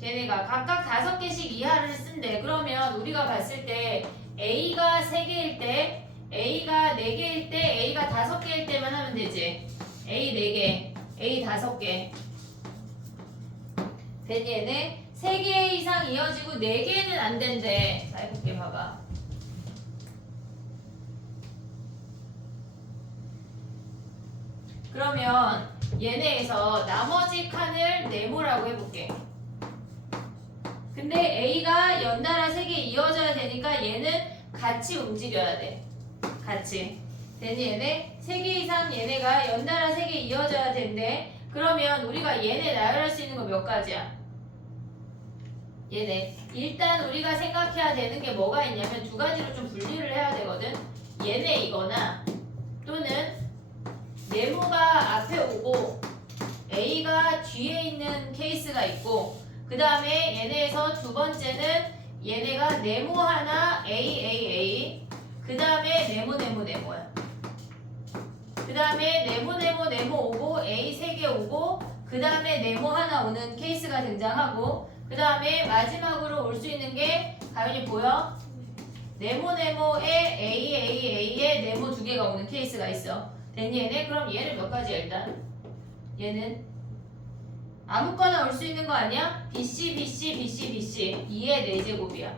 걔네가 각각 5개씩 이하를 쓴대. 그러면 우리가 봤을 때 A가 3개일 때, A가 4개일 때, A가 5개일 때만 하면 되지. A 4개, A 5개. 됐니 얘네? 3개 이상 이어지고 4개는 안 된대. 자 해볼게. 봐봐. 그러면 얘네에서 나머지 칸을 네모라고 해볼게. 근데 A가 연달아 3개 이어져야 되니까 얘는 같이 움직여야 돼. 같이. 됐니 얘네? 3개 이상 얘네가 연달아 3개 이어져야 된대. 그러면 우리가 얘네 나열할 수 있는 거 몇 가지야? 얘네. 일단 우리가 생각해야 되는 게 뭐가 있냐면 2가지로 좀 분리를 해야 되거든. 얘네 이거나 또는 네모가 앞에 오고 A가 뒤에 있는 케이스가 있고 그 다음에 얘네에서 두 번째는 얘네가 네모 하나 A 그 다음에 네모야. 그 다음에 네모 오고 A 3개 오고 그 다음에 네모 하나 오는 케이스가 등장하고 그 다음에 마지막으로 올 수 있는 게 가연이 보여? 네모에 A에 네모 2개가 오는 케이스가 있어. 됐니 얘네? 그럼 얘는 몇 가지야 일단? 얘는 아무거나 올 수 있는 거 아니야? BC 2의 4제곱이야.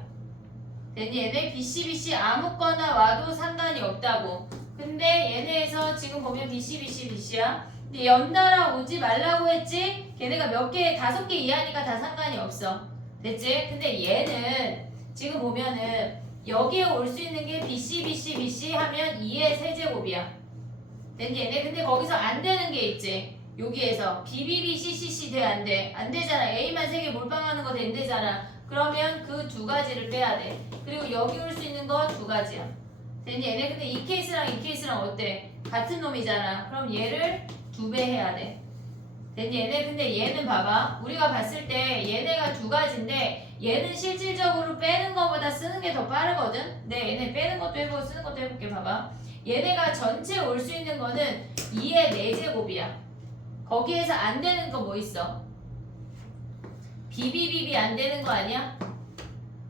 됐니 얘네? BC 아무거나 와도 상관이 없다고. 근데 얘네에서 지금 보면 BC야. 근데 연달아 오지 말라고 했지? 걔네가 몇 개, 5개 이하니까 다 상관이 없어. 됐지? 근데 얘는 지금 보면은 여기에 올 수 있는 게 BC 하면 2의 세제곱이야. 됐니 얘네? 근데 거기서 안 되는 게 있지. 여기에서 BBCCC 돼? 안 돼? 안 되잖아. A만 3개 몰빵하는 거 된대잖아. 그러면 그 2가지를 빼야 돼. 그리고 여기 올 수 있는 거 2가지야. 됐니 얘네? 근데 이 케이스랑 이 케이스랑 어때? 같은 놈이잖아. 그럼 얘를 2배 해야 돼. 됐니 얘네? 근데 얘는 봐봐. 우리가 봤을 때 얘네가 2가지인데 얘는 실질적으로 빼는 거보다 쓰는 게 더 빠르거든? 근데 얘네 빼는 것도 해보고 쓰는 것도 해볼게. 봐봐. 얘네가 전체 올 수 있는 거는 2의 4제곱이야. 거기에서 안 되는 거 뭐 있어? BBB 안 되는 거 아니야?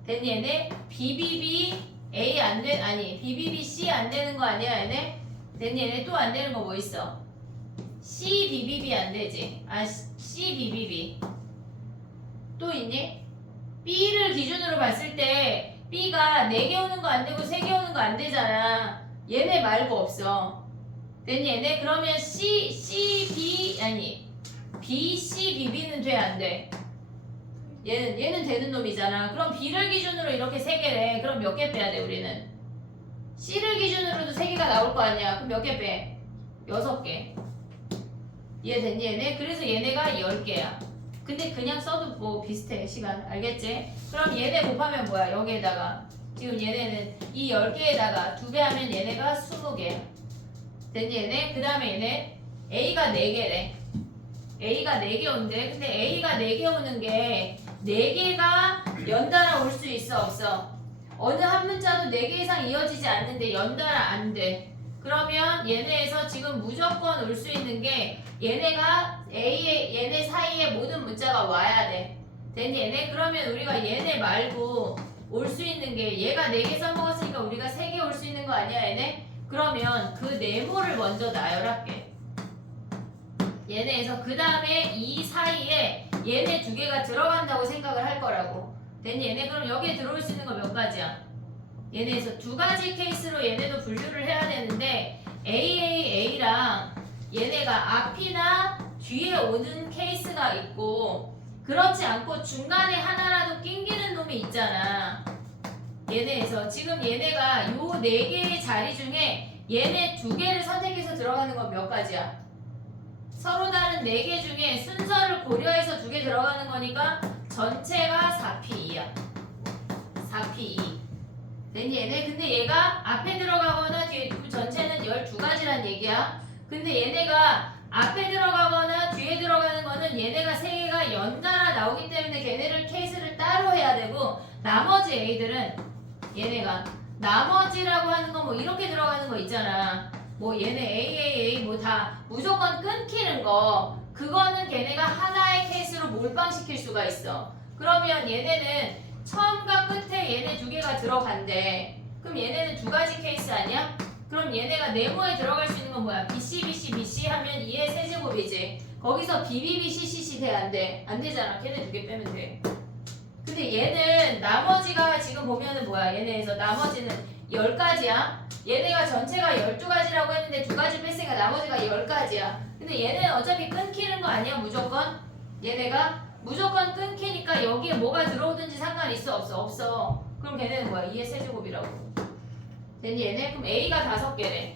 됐니 얘네? BBB A 안 돼, 아니 BBB C 안 되는 거 아니야 얘네? 됐니 얘네? 또 안 되는 거 뭐 있어? CBBB 안 되지? 아 CBBB 또 있니? B를 기준으로 봤을 때 B가 4개 오는 거 안 되고 3개 오는 거 안 되잖아. 얘네 말고 없어. 됐니 얘네? 그러면 BCBB는 돼 안 돼? 얘는 되는 놈이잖아. 그럼 B를 기준으로 이렇게 3개래. 그럼 몇 개 빼야 돼 우리는? C를 기준으로도 3개가 나올 거 아니야. 그럼 몇 개 빼? 6개. 이해됐니 얘네? 그래서 얘네가 10개야. 근데 그냥 써도 뭐 비슷해 시간. 알겠지? 그럼 얘네 곱하면 뭐야? 여기에다가 지금 얘네는 이 10개에다가 2배 하면 얘네가 20개야. 됐니 얘네? 그 다음에 얘네 A가 4개래. A가 4개 온대. 근데 A가 4개 오는 게 4개가 연달아 올 수 있어 없어? 어느 한 문자도 4개 이상 이어지지 않는데 연달아 안 돼. 그러면 얘네에서 지금 무조건 올 수 있는 게 얘네가 얘네 사이에 모든 문자가 와야 돼. 됐니 얘네? 그러면 우리가 얘네 말고 올 수 있는 게 얘가 4개 써먹었으니까 우리가 3개 올 수 있는 거 아니야 얘네? 그러면 그 네모를 먼저 나열할게. 얘네에서 그 다음에 이 사이에 얘네 2개가 들어간다고 생각을 할 거라고. 됐니 얘네? 그럼 여기에 들어올 수 있는 거 몇 가지야? 얘네에서 2가지 케이스로 얘네도 분류를 해야 되는데 AAA랑 얘네가 앞이나 뒤에 오는 케이스가 있고 그렇지 않고 중간에 하나라도 낑기는 놈이 있잖아. 얘네에서 지금 얘네가 요 4개의 자리 중에 얘네 2개를 선택해서 들어가는 건 몇 가지야? 서로 다른 4개 중에 순서를 고려해서 2개 들어가는 거니까 전체가 4P2야. 4P2. 됐니 얘네? 근데 얘가 앞에 들어가거나 뒤에 그 전체는 12가지란 얘기야. 근데 얘네가 앞에 들어가거나 뒤에 들어가는 거는 얘네가 3개가 연달아 나오기 때문에 걔네를 케이스를 따로 해야 되고 나머지 A들은 얘네가 나머지라고 하는 거 뭐 이렇게 들어가는 거 있잖아. 뭐 얘네 AAA 뭐 다 무조건 끊기는 거 그거는 걔네가 하나의 케이스로 몰빵시킬 수가 있어. 그러면 얘네는 처음과 끝에 얘네 2개가 들어간대. 그럼 얘네는 2가지 케이스 아니야? 그럼 얘네가 네모에 들어갈 수 있는 건 뭐야? BC, BC, BC 하면 2의 세제곱이지. 거기서 BBB, CCC 돼 안 돼? 안 되잖아. 걔네 2개 빼면 돼. 근데 얘는 나머지가 지금 보면은 뭐야? 얘네에서 나머지는 10가지야. 얘네가 전체가 12가지라고 했는데 2가지 뺐으니까 나머지가 10가지야. 근데 얘네는 어차피 끊기는 거 아니야? 무조건? 얘네가 무조건 끊기니까 여기에 뭐가 들어오든지 상관 있어? 없어? 없어. 그럼 걔네는 뭐야? 2의 세제곱이라고. 됐니 얘네? 그럼 A가 5개래.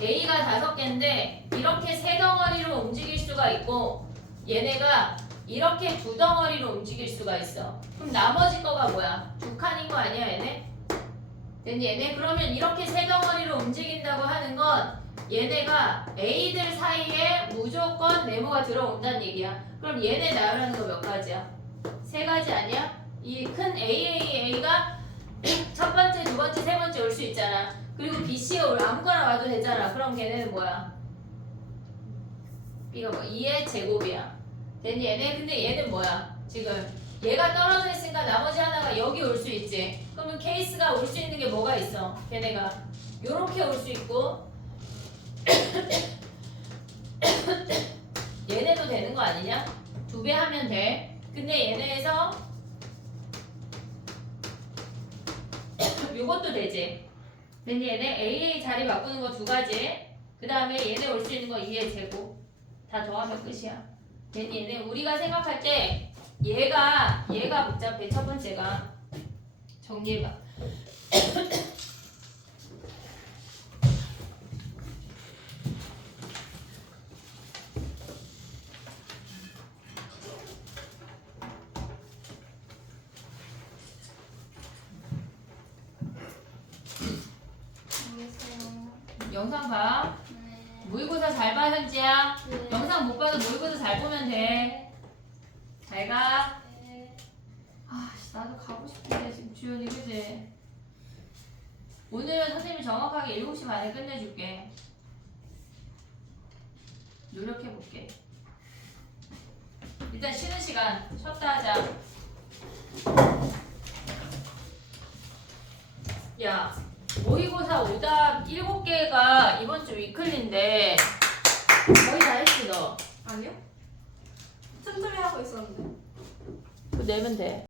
A가 5개인데 이렇게 3덩어리로 움직일 수가 있고 얘네가 이렇게 2덩어리로 움직일 수가 있어. 그럼 나머지 거가 뭐야? 2칸인 거 아니야 얘네? 됐니 얘네? 그러면 이렇게 3덩어리로 움직인다고 하는 건 얘네가 A들 사이에 무조건 네모가 들어온다는 얘기야. 그럼 얘네 나열하는 거 몇 가지야? 3가지 아니야? 이 큰 AAA가 첫 번째, 두 번째, 세 번째 올 수 있잖아. 그리고 BC에 아무거나 와도 되잖아. 그럼 걔네는 뭐야? B가 뭐 2의 제곱이야. 됐니 얘네? 근데 얘는 뭐야? 지금 얘가 떨어져 있으니까 나머지 하나가 여기 올 수 있지. 그러면 케이스가 올 수 있는 게 뭐가 있어? 걔네가 요렇게 올 수 있고 얘네도 되는 거 아니냐? 2배 하면 돼. 근데 얘네에서 요것도 되지. 근데 얘네 AA 자리 바꾸는 거 2가지. 그 다음에 얘네 올 수 있는 거 2의 제곱. 다 더하면 끝이야. 근데 얘네 우리가 생각할 때 얘가 복잡해. 첫 번째가 정리해봐. 알겠어요. 영상 봐. 네. 모의고사 잘 봐 현지야. 네. 영상 못 봐도 모의고사 잘 보면 돼. 잘 가. 네. 아, 나도 가고 싶은데 지금 주연이 그지? 오늘은 선생님이 정확하게 7시 반에 끝내줄게. 노력해볼게. 일단 쉬는 시간 쉬었다 하자. 야, 모의고사 오답 7개가 이번 주 위클리인데 거의 다 했지 너? 아니요? 틈틈이 하고 있었는데. 그거 내면 돼.